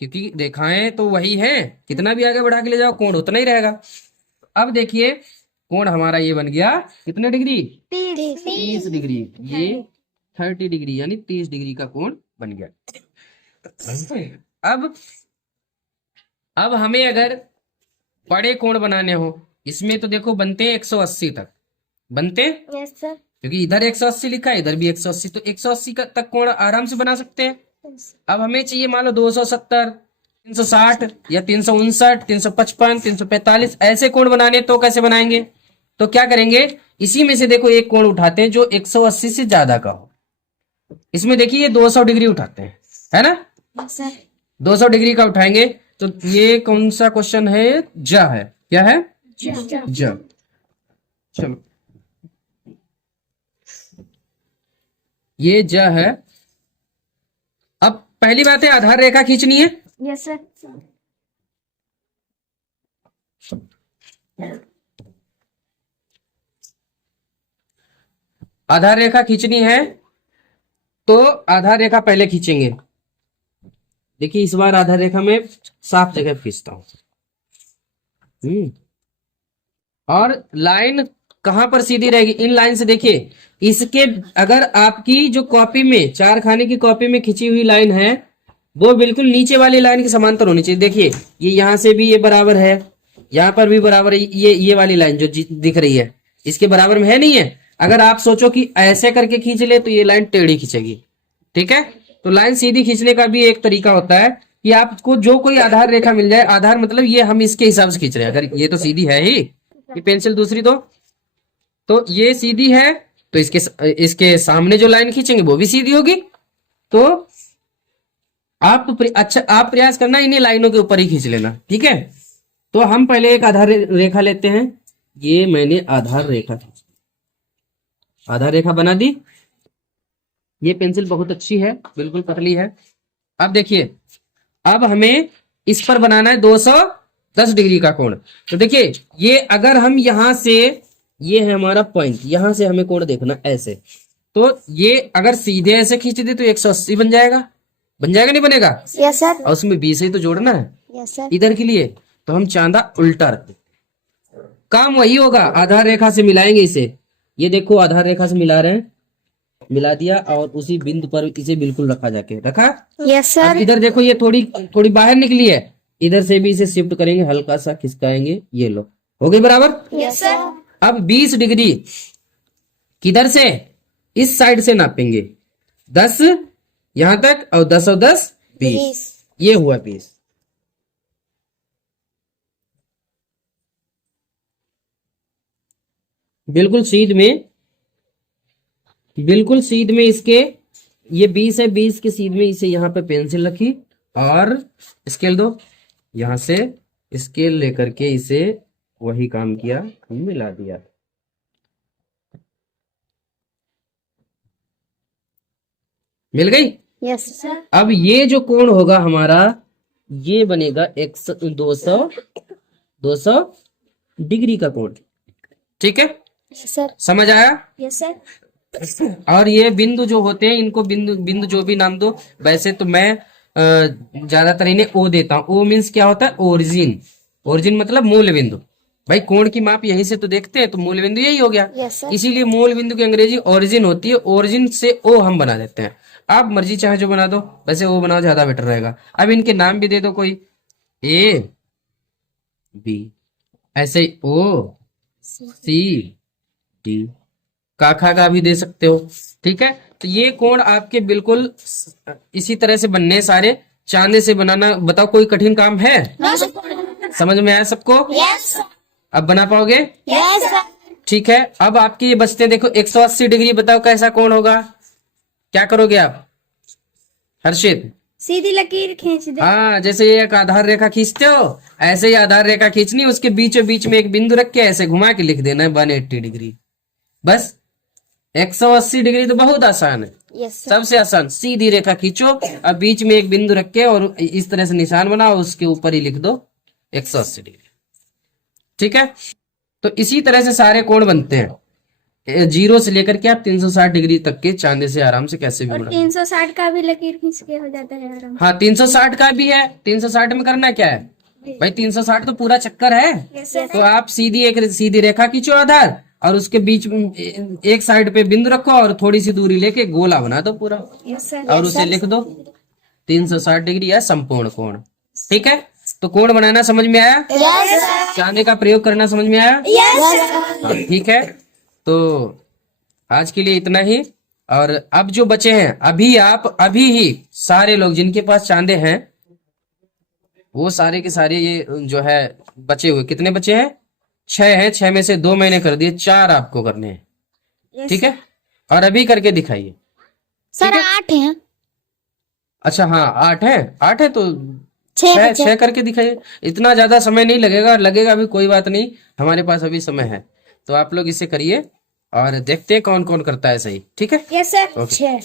क्योंकि रेखाएं तो वही हैं, कितना भी आगे बढ़ा के ले जाओ कोण उतना ही रहेगा। अब देखिए कोण हमारा ये बन गया कितने डिग्री, 30 डिग्री, ये 30 डिग्री यानी 30 डिग्री का कोण बन गया। अब हमें अगर बड़े कोण बनाने हो, इसमें तो देखो बनते हैं 180 तक बनते हैं, यस सर। क्योंकि इधर 180 लिखा है, इधर भी 180, तो 180 तक कोण आराम से बना सकते हैं। अब हमें चाहिए मान लो 270, 360 या 359, 355, 345 ऐसे कोण बनाने, तो कैसे बनाएंगे? तो क्या करेंगे, इसी में से देखो एक कोण उठाते हैं जो 180 से ज्यादा का हो। इसमें देखिए ये 200 डिग्री उठाते हैं, है ना? Yes sir. 200 डिग्री का उठाएंगे। तो ये कौन सा क्वेश्चन है? ज है। क्या है? ज। चलो ये ज है। अब पहली बात है आधार रेखा खींचनी है। Yes sir. आधार रेखा खींचनी है तो आधार रेखा पहले खींचेंगे। देखिए इस बार आधार रेखा में साफ जगह खींचता हूं। और लाइन कहां पर सीधी रहेगी? इन लाइन से देखिए, इसके अगर आपकी जो कॉपी में 4 खाने की कॉपी में खींची हुई लाइन है वो बिल्कुल नीचे वाली लाइन के समांतर होनी चाहिए। देखिए ये यहां से भी ये बराबर है, यहां पर भी बराबर है, ये वाली लाइन जो दिख रही है इसके बराबर में है, नहीं है? अगर आप सोचो कि ऐसे करके खींच ले तो ये लाइन टेढ़ी खींचेगी, ठीक है? तो लाइन सीधी खींचने का भी एक तरीका होता है कि आपको जो कोई आधार रेखा मिल जाए, आधार मतलब ये हम इसके हिसाब से खींच रहे हैं, अगर ये तो सीधी है ही, ये पेंसिल दूसरी तो ये सीधी है तो इसके सामने जो लाइन खींचेंगे वो भी सीधी होगी। तो आप प्रयास करना इन्हीं लाइनों के ऊपर ही खींच लेना, ठीक है? तो हम पहले एक आधार रेखा लेते हैं। ये मैंने आधार रेखा खींची, आधार रेखा बना दी। ये पेंसिल बहुत अच्छी है, बिल्कुल पतली है। अब देखिए, अब हमें इस पर बनाना है 210 डिग्री का कोण। तो देखिए ये अगर हम यहां से, ये है हमारा पॉइंट, यहां से हमें कोण देखना ऐसे, तो ये अगर सीधे ऐसे खींच दे तो 180 बन जाएगा। बन जाएगा नहीं बनेगा? Yes sir. और उसमें 20 ही तो जोड़ना है यस सर। इधर के लिए, तो हम चांदा उल्टा रखते, काम वही होगा। आधार रेखा से मिलाएंगे इसे, ये देखो आधार रेखा से मिला रहे हैं, मिला दिया और उसी बिंदु पर इसे बिल्कुल रखा, जाके रखा। Yes sir. इधर देखो ये थोड़ी बाहर निकली है, इधर से भी इसे शिफ्ट करेंगे, हल्का सा खिसकाएंगे, ये लो हो गई बराबर। Yes sir. अब 20 डिग्री किधर से? इस साइड से नापेंगे, 10 यहां तक और 10 और 10 20, ये हुआ 20। बिल्कुल सीध में इसके ये 20 है, 20 के सीध में इसे यहां पे पेंसिल रखी और स्केल दो, यहां से स्केल लेकर के इसे वही काम किया, मिला दिया। मिल गई? Yes sir. अब ये जो कोण होगा हमारा, ये बनेगा 200 डिग्री का कोण, ठीक है? Yes sir. समझ आया? Yes sir. और ये बिंदु जो होते हैं इनको बिंदु जो भी नाम दो, वैसे तो मैं ज्यादातर इन्हें ओ देता हूँ। ओ मीन्स क्या होता है? ओरिजिन मतलब मूल बिंदु। भाई कोण की माप यहीं से तो देखते हैं, तो मूल बिंदु यही हो गया। Yes sir. इसीलिए मूल बिंदु की अंग्रेजी ओरिजिन होती है, ओरिजिन से ओ हम बना देते हैं। आप मर्जी चाहे जो बना दो, वैसे ओ बनाओ ज्यादा बेटर रहेगा। अब इनके नाम भी दे दो, कोई ए बी, ऐसे ओ सी डी, काखा का भी दे सकते हो, ठीक है? तो ये कोण आपके बिल्कुल इसी तरह से बनने, सारे चांदे से बनाना। बताओ कोई कठिन काम है? समझ में आया सबको? यस। अब बना पाओगे? Yes sir. ठीक है। अब आपके ये बचते देखो 180 डिग्री, बताओ कैसा कोण होगा? क्या करोगे आप हर्षित? सीधी लकीर खींच दे। हाँ, जैसे ये एक आधार रेखा खींचते हो ऐसे ही आधार रेखा खींचनी, उसके बीचों बीच में एक बिंदु रख के ऐसे घुमा के लिख देना है 180 डिग्री। बस 180 डिग्री तो बहुत आसान है। Yes sir. सबसे आसान, सीधी रेखा खींचो, अब बीच में एक बिंदु रख के और इस तरह से निशान बनाओ, उसके ऊपर ही लिख दो 180 डिग्री, ठीक है? तो इसी तरह से सारे कोण बनते हैं, 0 से लेकर के आप 360 डिग्री तक के चांदे से आराम से कैसे भी और बना। 360 का भी लकीर खींच के हो जाता है आराम। हाँ 360 का भी है। 360 में करना क्या है भाई? 360 तो पूरा चक्कर है। Yes sir. तो आप सीधी रेखा खींचो आधार, और उसके बीच एक साइड पे बिंदु रखो और थोड़ी सी दूरी लेके गोला बना दो पूरा, यस सर। और उसे लिख दो 360 डिग्री है संपूर्ण कोण, ठीक है? तो कोण बनाना समझ में आया? यस चांदे का प्रयोग करना समझ में आया? यस हाँ, ठीक है। तो आज के लिए इतना ही। और अब जो बचे हैं, अभी ही सारे लोग जिनके पास चांदे हैं वो सारे के सारे ये जो है बचे हुए कितने बचे हैं? 6 हैं। 6 में से 2 मैंने कर दिए, 4 आपको करने हैं। ठीक है, और अभी करके दिखाइए। सर 8 हैं। अच्छा हाँ 8 है। 8 है तो 6 6 करके दिखाइए। इतना ज्यादा समय नहीं लगेगा, लगेगा भी कोई बात नहीं, हमारे पास अभी समय है। तो आप लोग इसे करिए और देखते हैं कौन कौन करता है सही। ठीक है, यस सर ओके। 6